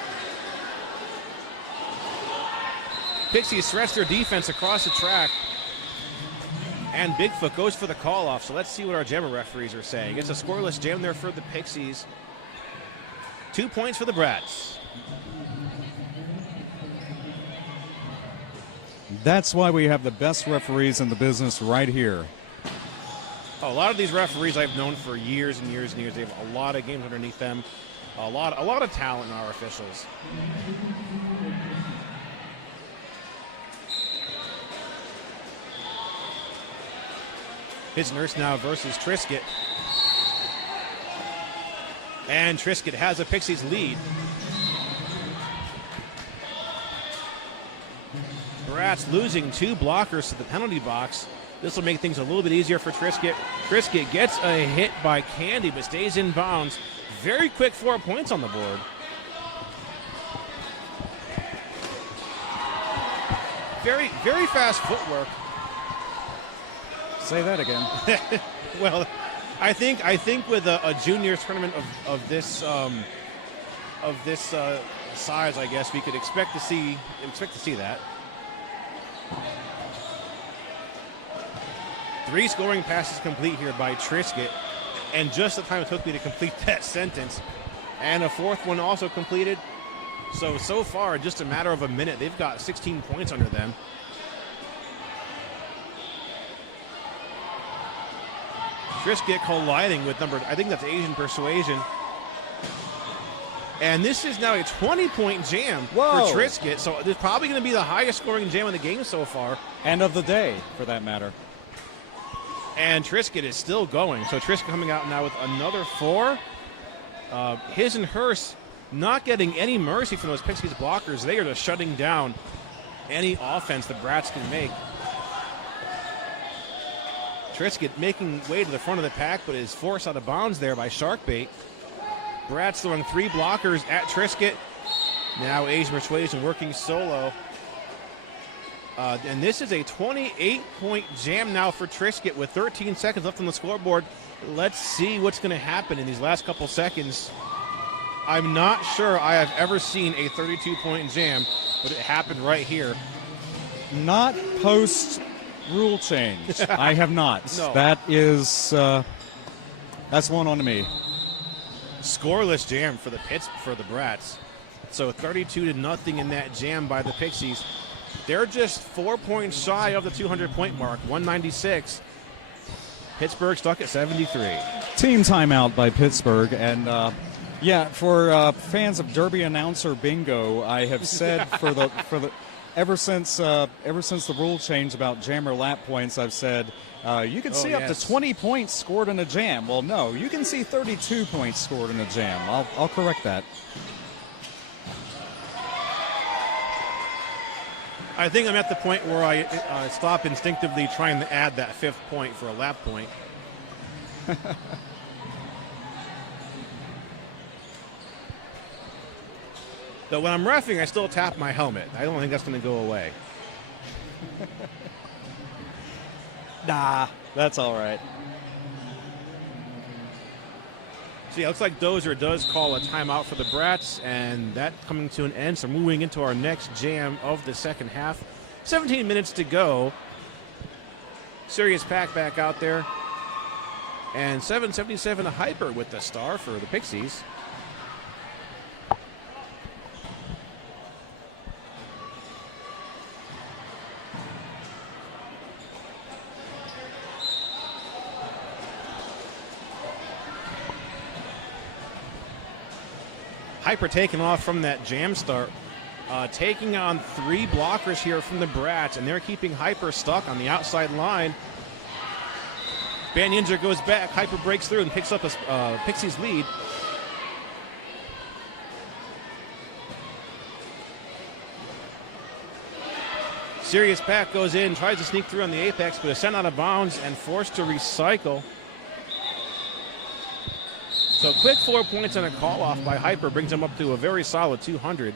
Pixies stretch their defense across the track. And Bigfoot goes for the call-off. So let's see what our jammer referees are saying. It's a scoreless jam there for the Pixies. 2 points for the Brats. That's why we have the best referees in the business right here. A lot of these referees I've known for years and years and years. They have a lot of games underneath them. A lot of talent in our officials. His nurse now versus Triscuit. And Triscuit has a Pixies lead. Brats losing 2 blockers to the penalty box. This will make things a little bit easier for Triscuit. Triscuit gets a hit by Candy, but stays in bounds. Very quick 4 points on the board. Very, very fast footwork. Say that again. Well, I think with a juniors tournament of this size, I guess we could expect to see that. 3 scoring passes complete here by Triscuit, and just the time it took me to complete that sentence, and a 4th one also completed. So far, in just a matter of a minute, they've got 16 points under them. Triscuit colliding with I think that's Asian Persuasion. And this is now a 20-point jam for Triscuit. So this is probably going to be the highest scoring jam in the game so far. And of the day, for that matter. And Triscuit is still going. So Triscuit coming out now with another 4. His and hers not getting any mercy from those Pixies blockers. They are just shutting down any offense the Brats can make. Triscuit making way to the front of the pack, but is forced out of bounds there by Sharkbait. Brats throwing 3 blockers at Triscuit. Now Asian Persuasion working solo. And this is a 28-point jam now for Triscuit with 13 seconds left on the scoreboard. Let's see what's going to happen in these last couple seconds. I'm not sure I have ever seen a 32-point jam, but it happened right here. Not post rule change. I have not. No. That is that's one on me. Scoreless jam for the Brats. So 32-0 in that jam by the Pixies. They're just 4 points shy of the 200-point mark, 196. Pittsburgh stuck at 73. Team timeout by Pittsburgh, and for fans of Derby Announcer Bingo, I have said for the ever since the rule change about jammer lap points, I've said you can see up to 20 points scored in a jam. Well, no, you can see 32 points scored in a jam. I'll correct that. I think I'm at the point where I stop instinctively trying to add that 5th point for a lap point. Though when I'm reffing, I still tap my helmet. I don't think that's going to go away. Nah, that's all right. So yeah, looks like Dozer does call a timeout for the Brats, and that coming to an end. So moving into our next jam of the second half. 17 minutes to go. Serious pack back out there. And 777 Hyper with the star for the Pixies. Hyper taking off from that jam start. Taking on 3 blockers here from the Brats, and they're keeping Hyper stuck on the outside line. Van Yinzer goes back. Hyper breaks through and picks up a Pixies lead. Sirius Pack goes in, tries to sneak through on the apex, but is sent out of bounds and forced to recycle. So quick 4 points and a call off by Hyper brings him up to a very solid 200.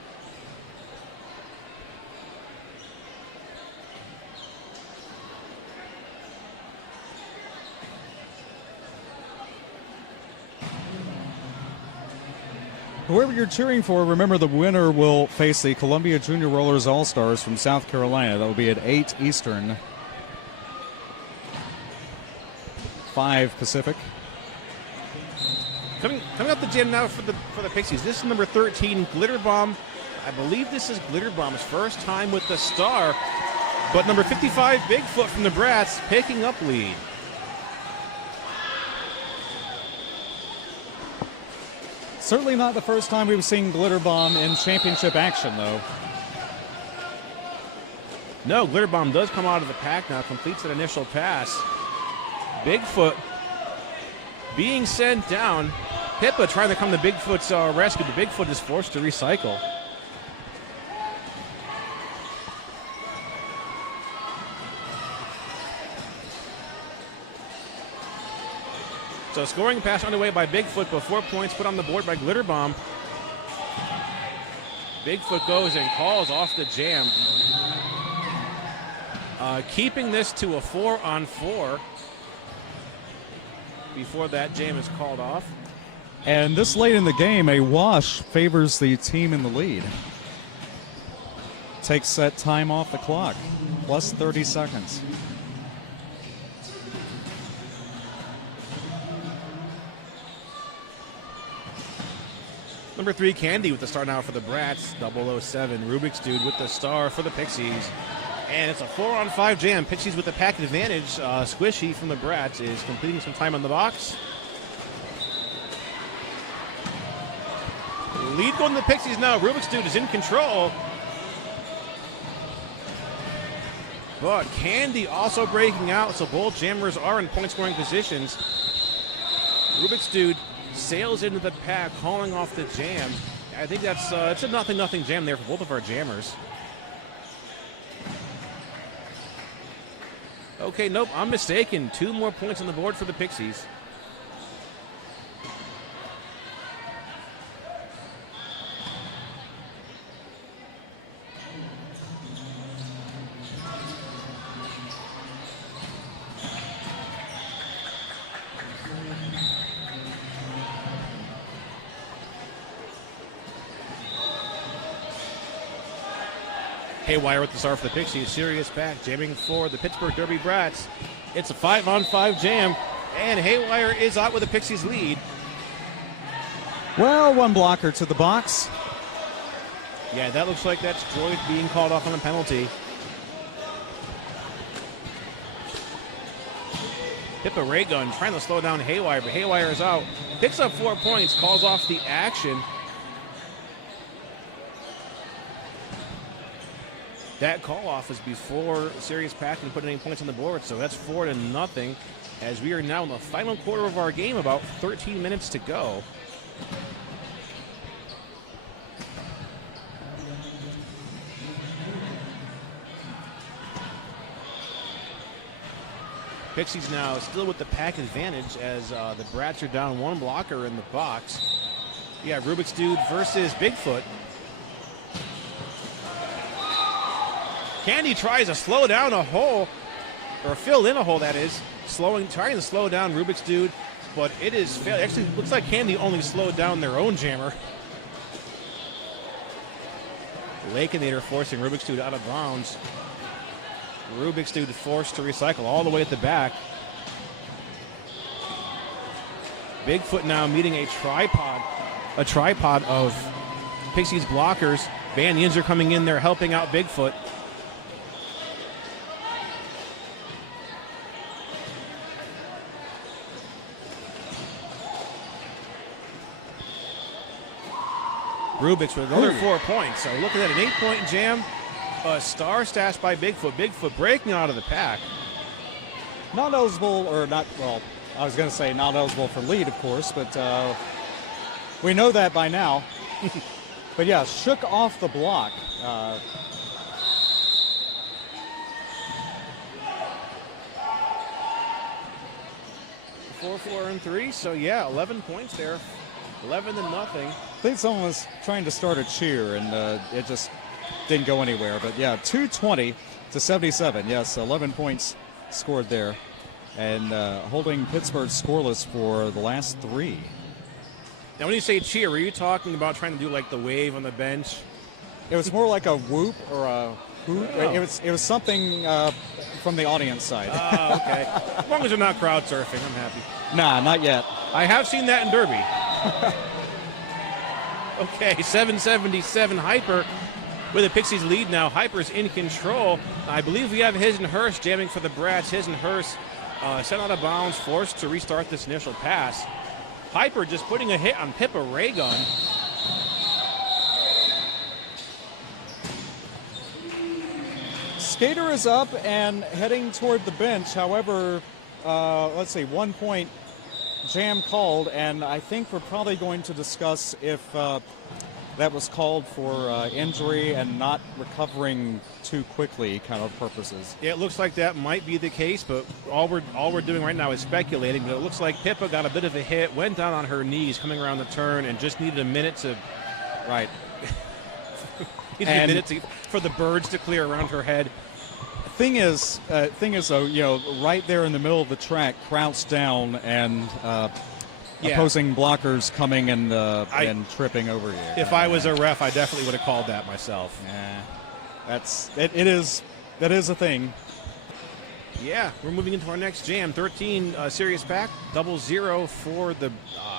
Whoever you're cheering for, remember the winner will face the Columbia Junior Rollers All-Stars from South Carolina. That will be at 8 Eastern, 5 Pacific. Coming up the gym now for the Pixies. This is number 13, Glitter Bomb. I believe this is Glitter Bomb's first time with the star. But number 55, Bigfoot from the Brats, picking up lead. Certainly not the first time we've seen Glitter Bomb in championship action, though. No, Glitter Bomb does come out of the pack now, completes that initial pass. Bigfoot being sent down. Pippa trying to come to Bigfoot's rescue, but Bigfoot is forced to recycle. So scoring pass underway by Bigfoot, but 4 points put on the board by Glitter Bomb. Bigfoot goes and calls off the jam. Keeping this to a 4-on-4 before that jam is called off. And this late in the game, a wash favors the team in the lead. Takes that time off the clock, plus 30 seconds. Number 3, Candy with the star now for the Brats. 007, Rubik's Dude with the star for the Pixies. And it's a 4-on-5 jam. Pixies with the pack advantage. Squishy from the Brats is completing some time on the box. Lead going to the Pixies now. Rubik's Dude is in control. But Candy also breaking out, so both jammers are in point-scoring positions. Rubik's Dude sails into the pack, calling off the jam. I think that's it's a 0-0 jam there for both of our jammers. Okay, nope, I'm mistaken. 2 more points on the board for the Pixies. Haywire with the star for the Pixies. Sirius back, jamming for the Pittsburgh Derby Brats. It's a 5-on-5 jam, and Haywire is out with the Pixies lead. Well, 1 blocker to the box. Yeah, that looks like that's Droid being called off on a penalty. Pippa Ray Gun trying to slow down Haywire, but Haywire is out. Picks up 4 points, calls off the action. That call-off is before Sirius Pack can put any points on the board, so that's 4-0 as we are now in the final quarter of our game, about 13 minutes to go. Pixies now still with the pack advantage as the Brats are down 1 blocker in the box. Yeah, Rubik's Dude versus Bigfoot. Candy tries to slow down a hole, or fill in a hole, that is. Trying to slow down Rubik's Dude, but it is failed. Actually, looks like Candy only slowed down their own jammer. Lakeinator forcing Rubik's Dude out of bounds. Rubik's Dude forced to recycle all the way at the back. Bigfoot now meeting a tripod of Pixies blockers. Van Yinzer coming in there helping out Bigfoot. Rubik's with another 4 points. So looking at an 8-point jam, a star stash by Bigfoot. Bigfoot breaking out of the pack. Not eligible, or not, well, I was going to say not eligible for lead, of course, but we know that by now. But yeah, shook off the block. 4, 4, and 3. So yeah, 11 points there. 11 to nothing. I think someone was trying to start a cheer, and it just didn't go anywhere. But yeah, 220 to 77. Yes, 11 points scored there, and holding Pittsburgh scoreless for the last 3. Now, when you say cheer, were you talking about trying to do like the wave on the bench? It was more like a whoop or a hoot. Oh. It was something from the audience side. Oh, okay. As long as they're not crowd surfing, I'm happy. Nah, not yet. I have seen that in Derby. Okay, 777 Hyper with the Pixies lead now. Hyper's in control. I believe we have His and Hurst jamming for the Brats. His and Hurst sent out of bounds, forced to restart this initial pass. Hyper just putting a hit on Pippa Raygun. Skater is up and heading toward the bench. However, let's see, 1 point jam called, and I think we're probably going to discuss if that was called for injury and not recovering too quickly kind of purposes. Yeah, it looks like that might be the case, but all we're doing right now is speculating. But it looks like Pippa got a bit of a hit, went down on her knees coming around the turn, and just needed a minute to for the birds to clear around her head. Thing is though, you know, right there in the middle of the track, crouched down, and opposing blockers coming and tripping over you. If I was a ref, I definitely would have called that myself. That is a thing. Yeah, we're moving into our next jam. 13 serious pack, 0-0 for the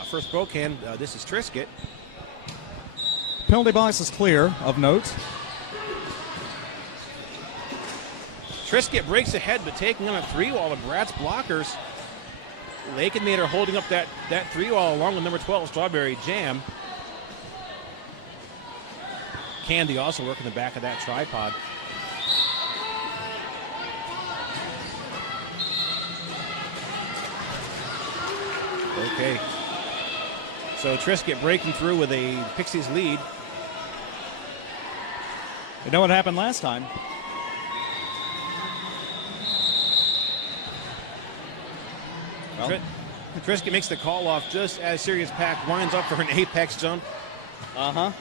for Spokane. This is Triscuit. Penalty box is clear, of note. Triscuit breaks ahead, but taking on a 3-wall of Brad's blockers. Lakenader holding up that 3-wall along with number 12, Strawberry Jam. Candy also working the back of that tripod. Okay. So Triscuit breaking through with a Pixies lead. You know what happened last time? Well, Triscuit makes the call off just as Sirius Pack winds up for an apex jump. So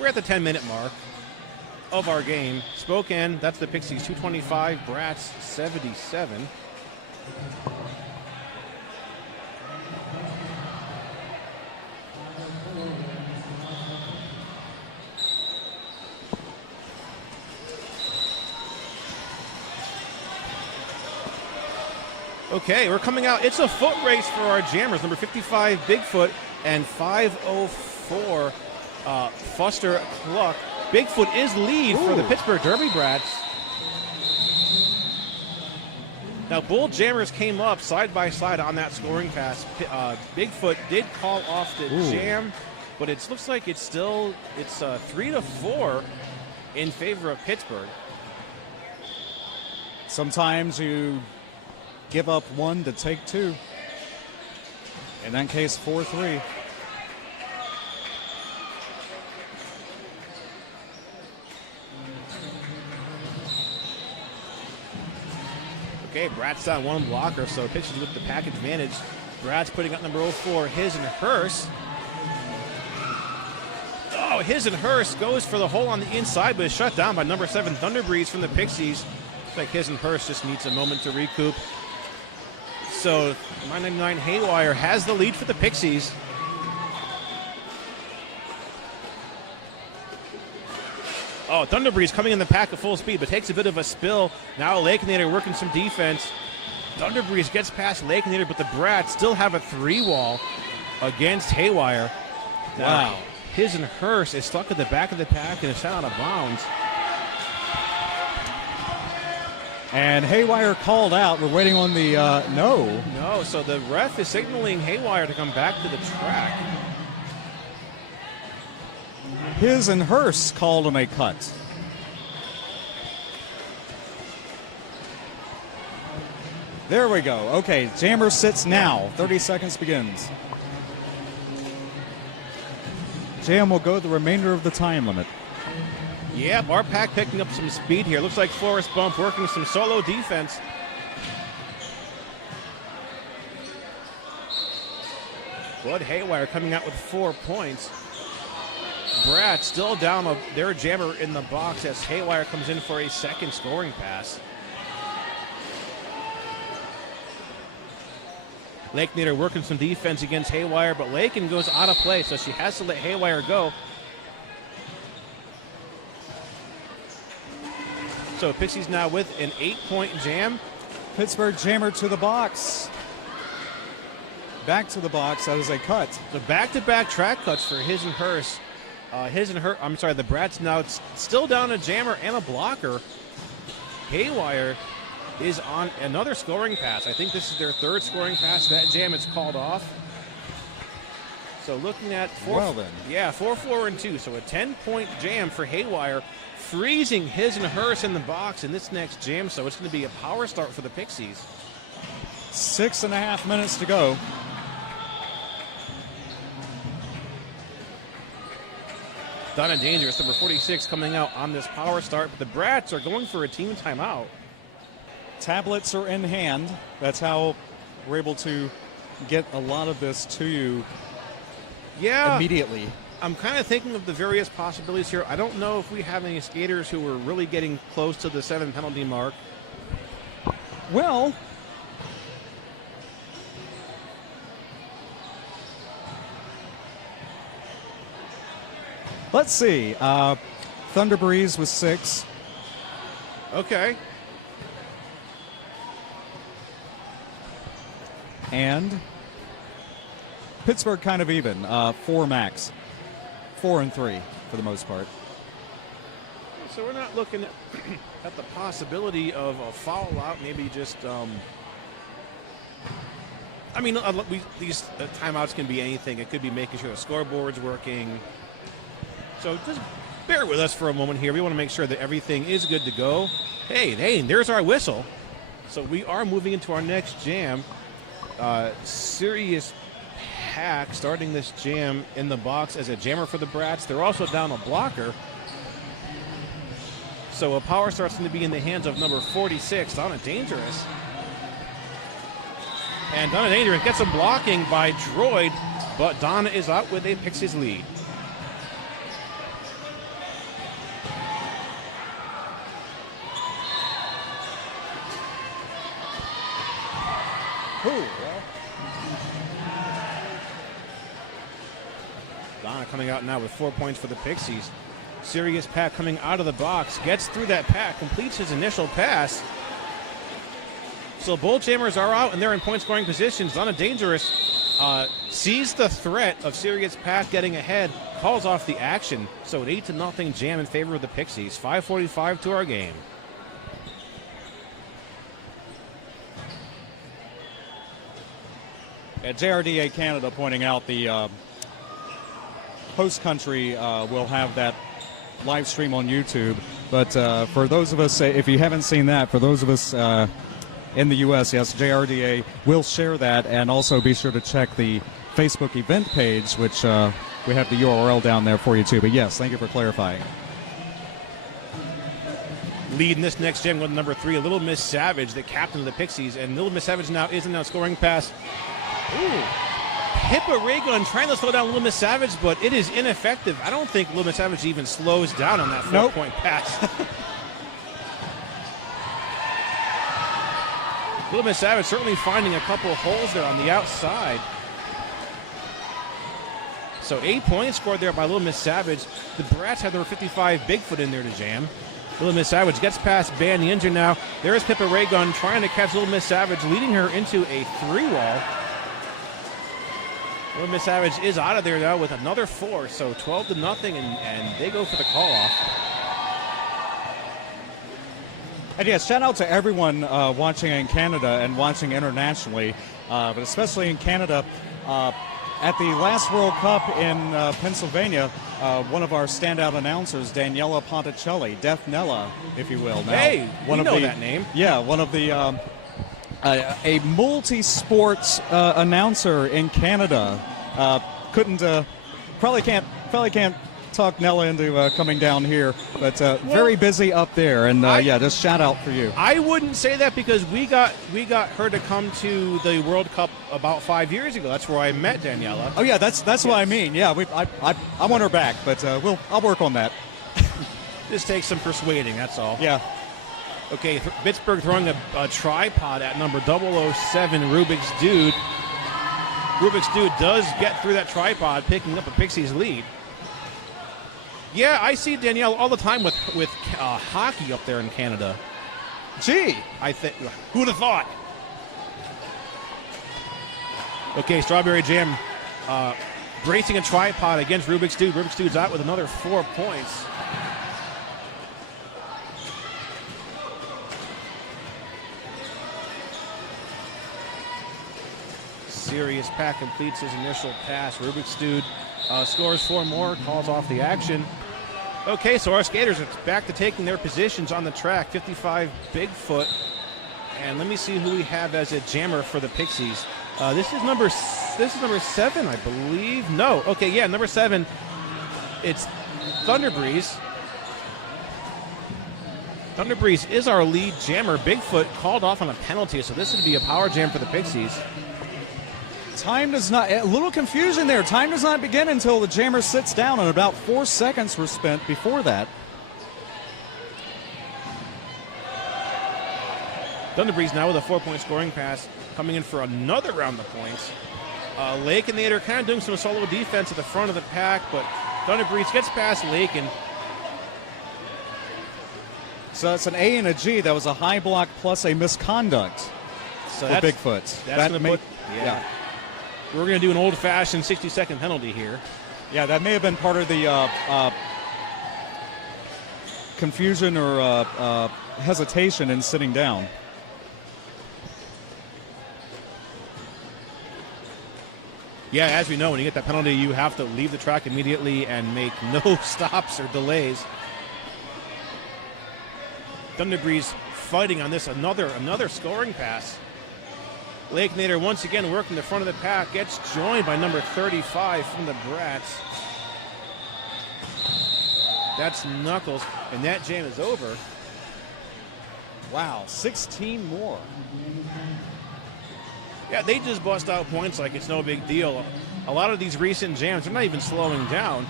we're at the 10-minute mark of our game. Spokane, that's the Pixies 225, Brats 77. Okay, we're coming out. It's a foot race for our jammers. Number 55, Bigfoot, and 504, Foster Cluck. Bigfoot is lead for the Pittsburgh Derby Brats. Now, both jammers came up side by side on that scoring pass. Bigfoot did call off the jam, but it looks like it's 3-4 in favor of Pittsburgh. Sometimes you give up one to take two. In that case, 4-3. Okay, Brad's down one blocker, so pitches with the pack advantage. Brad's putting up number 04, His and Hurst. Oh, His and Hurst goes for the hole on the inside, but is shut down by number 7, Thunderbreeze from the Pixies. Looks like His and Hurst just needs a moment to recoup. So 999 Haywire has the lead for the Pixies. Oh, Thunderbreeze coming in the pack at full speed, but takes a bit of a spill. Now Lakenader working some defense. Thunderbreeze gets past Lakenader, but the Brats still have a 3-wall against Haywire. Wow. His and Hurst is stuck at the back of the pack and is sent out of bounds. And Haywire called out. We're waiting on the no. No, so the ref is signaling Haywire to come back to the track. His and Hers called him a cut. There we go. Okay, Jammer sits now. 30 seconds begins. Jam will go the remainder of the time limit. Yeah, our pack picking up some speed here. Looks like Forrest Bump working some solo defense. Bud Haywire coming out with 4 points. Brad still down their Jammer in the box as Haywire comes in for a second scoring pass. Lakenader working some defense against Haywire, but Lakin goes out of play, so she has to let Haywire go. So Pixies now with an 8-point jam. Pittsburgh Jammer to the box. Back to the box. That is a cut. The back-to-back track cuts for his and hers. The Brats now still down a jammer and a blocker. Haywire is on another scoring pass. I think this is their third scoring pass. That jam is called off. So looking at 4, 4, and 2. So a 10-point jam for Haywire, freezing his and hers in the box in this next jam. So it's going to be a power start for the Pixies. 6.5 minutes to go. Donna Dangerous, number 46, coming out on this power start. But the Brats are going for a team timeout. Tablets are in hand. That's how we're able to get a lot of this to you immediately. I'm kind of thinking of the various possibilities here. I don't know if we have any skaters who are really getting close to the 7 penalty mark. Well, let's see. Thunder Breeze was 6. Okay. And Pittsburgh kind of even. 4 max. 4 and 3 for the most part. So we're not looking at the possibility of a foul out, maybe just these timeouts can be anything. It could be making sure the scoreboard's working. So just bear with us for a moment here. We want to make sure that everything is good to go. Hey, there's our whistle. So we are moving into our next jam. Sirius Pack starting this jam in the box as a jammer for the Brats. They're also down a blocker. So a power start's going to be in the hands of number 46, Donna Dangerous. And Donna Dangerous gets some blocking by Droid, but Donna is out with a Pixies lead. Donna coming out now with 4 points for the Pixies. Sirius Pack coming out of the box, gets through that pack, completes his initial pass. So both jammers are out and they're in point scoring positions. Donna Dangerous sees the threat of Sirius Pack getting ahead, calls off the action. So an 8-0 jam in favor of the Pixies. 5:45 to our game. At JRDA Canada pointing out the host country will have that live stream on YouTube. But for those of us, if you haven't seen that, for those of us in the U.S., yes, JRDA will share that. And also be sure to check the Facebook event page, which we have the URL down there for you too. But yes, thank you for clarifying. Leading this next jam with number 3, Little Miss Savage, the captain of the Pixies. And Little Miss Savage now is in a scoring pass. Ooh. Pippa Raygun trying to slow down Little Miss Savage, but it is ineffective. I don't think Little Miss Savage even slows down on that 4-point pass. Little Miss Savage certainly finding a couple holes there on the outside. So 8 points scored there by Little Miss Savage. The Brats have their 55 Bigfoot in there to jam. Little Miss Savage gets past Ban the Injure now. There is Pippa Raygun trying to catch Little Miss Savage, leading her into a 3-wall. Little Miss Savage is out of there now with another 4, so 12-0, and they go for the call-off. And yes, shout out to everyone watching in Canada and watching internationally, but especially in Canada. At the last World Cup in Pennsylvania, one of our standout announcers, Daniela Ponticelli, Death Nella, if you will. Now, Hey, we know that name. Yeah, one of the a multi-sports announcer in Canada. Probably can't talk Nella into coming down here, but very busy up there. And just shout out for you. I wouldn't say that because we got her to come to the World Cup about 5 years ago. That's where I met Daniela. Oh yeah, that's what I mean. Yeah, I want her back, but I'll work on that. This takes some persuading. That's all. Yeah. Okay, Pittsburgh throwing a tripod at number 007, Rubik's Dude. Rubik's Dude does get through that tripod, picking up a Pixies lead. Yeah, I see Danielle all the time with hockey up there in Canada. Gee, I think who'd have thought? Okay, Strawberry Jam bracing a tripod against Rubik's Dude. Rubik's Dude's out with another 4 points. Sirius Pack completes his initial pass. Rubik's Dude scores 4 more, calls off the action. Okay, so our skaters are back to taking their positions on the track. 55 Bigfoot. And let me see who we have as a jammer for the Pixies. This is number 7, I believe. No. Okay, yeah, number 7. It's Thunder Breeze. Thunder Breeze is our lead jammer. Bigfoot called off on a penalty, so this would be a power jam for the Pixies. Time does not, a little confusion there. Time does not begin until the jammer sits down, and about 4 seconds were spent before that. Thunder Breeze now with a 4-point scoring pass, coming in for another round of points. Lakenator kind of doing some solo defense at the front of the pack, but Thunder Breeze gets past Laken. So it's an A and a G. That was a high block plus a misconduct So for Bigfoot. That's going to put, yeah. We're going to do an old-fashioned 60-second penalty here. Yeah, that may have been part of the confusion or hesitation in sitting down. Yeah, as we know, when you get that penalty, you have to leave the track immediately and make no stops or delays. Thunder Breeze fighting on this, another scoring pass. Lakenator once again working the front of the pack, gets joined by number 35 from the Brats. That's Knuckles, and that jam is over. Wow, 16 more. Yeah, they just bust out points like it's no big deal. A lot of these recent jams, they're not even slowing down.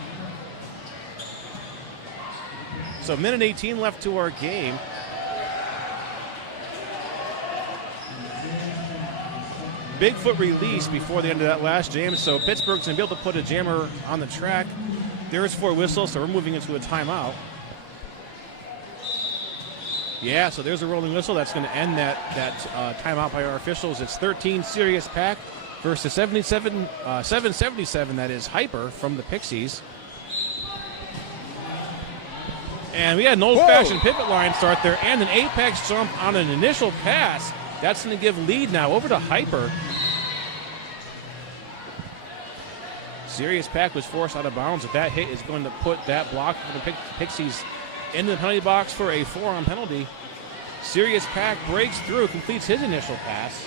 So, minute 18 left to our game. Bigfoot release before the end of that last jam, so Pittsburgh's going to be able to put a jammer on the track. There's 4 whistles, so we're moving into a timeout. Yeah, so there's a rolling whistle. That's going to end that timeout by our officials. It's 13 Sirius Pack versus 777, that is Hyper from the Pixies. And we had an old-fashioned pivot line start there and an apex jump on an initial pass. That's going to give lead now over to Hyper. Sirius Pack was forced out of bounds, but that hit is going to put that block for the Pixies into the penalty box for a 4-on penalty. Sirius Pack breaks through, completes his initial pass.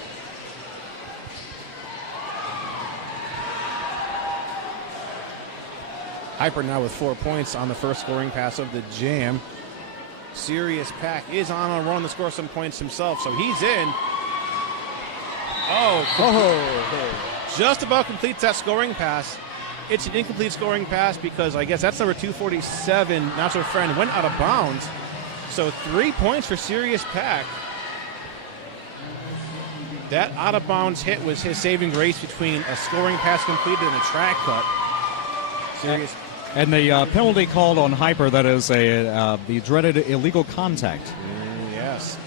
Hyper now with 4 points on the first scoring pass of the jam. Sirius Pack is on a run to score some points himself, so he's in. Just about completes that scoring pass. It's an incomplete scoring pass because I guess that's number 247, Not So Friend, went out of bounds. So 3 points for Sirius Pack. That out of bounds hit was his saving grace between a scoring pass completed and a track cut. Sirius. And the penalty called on Hyper, that is the dreaded illegal contact. Yes.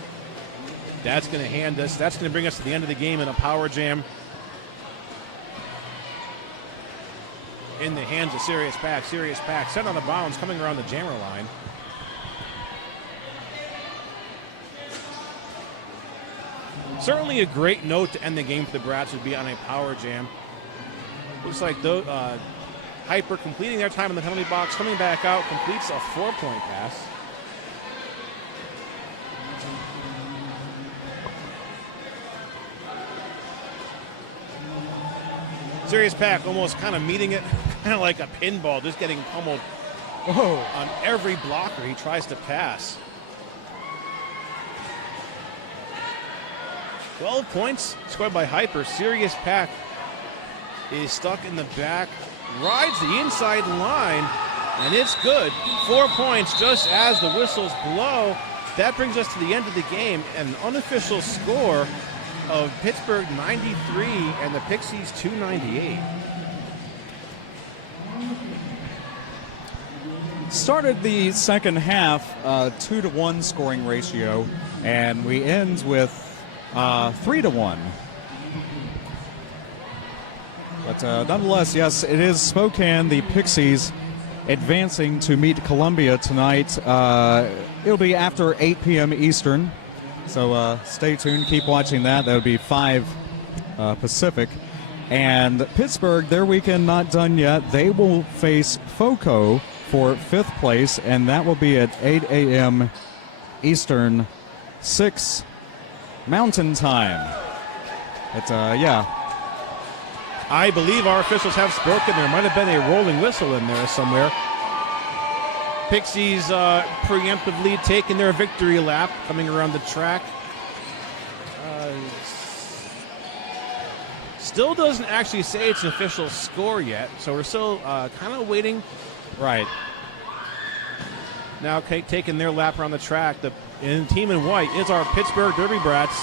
That's going to bring us to the end of the game in a power jam. In the hands of Sirius Pack. Sirius Pack set on the bounds, coming around the jammer line. Certainly a great note to end the game for the Brats would be on a power jam. Looks like Hyper completing their time in the penalty box, coming back out, completes a 4-point pass. Sirius Pack almost kind of meeting it, kind of like a pinball, just getting pummeled on every blocker he tries to pass. 12 points scored by Hyper. Sirius Pack is stuck in the back, rides the inside line, and it's good. 4 points just as the whistles blow. That brings us to the end of the game, an unofficial score of Pittsburgh 93 and the Pixies 298. Started the second half 2-1 scoring ratio, and we end with 3-1. But nonetheless, yes, it is Spokane, the Pixies, advancing to meet Columbia tonight. It'll be after 8 p.m. Eastern. So stay tuned, keep watching that. That would be 5 Pacific. And Pittsburgh, their weekend not done yet. They will face FOCO for 5th place, and that will be at 8 a.m. Eastern, 6 Mountain Time. I believe our officials have spoken. There might have been a rolling whistle in there somewhere. Pixies preemptively taking their victory lap, coming around the track. Still doesn't actually say it's an official score yet, so we're still kind of waiting. Right. Now taking their lap around the track. The team in white is our Pittsburgh Derby Brats.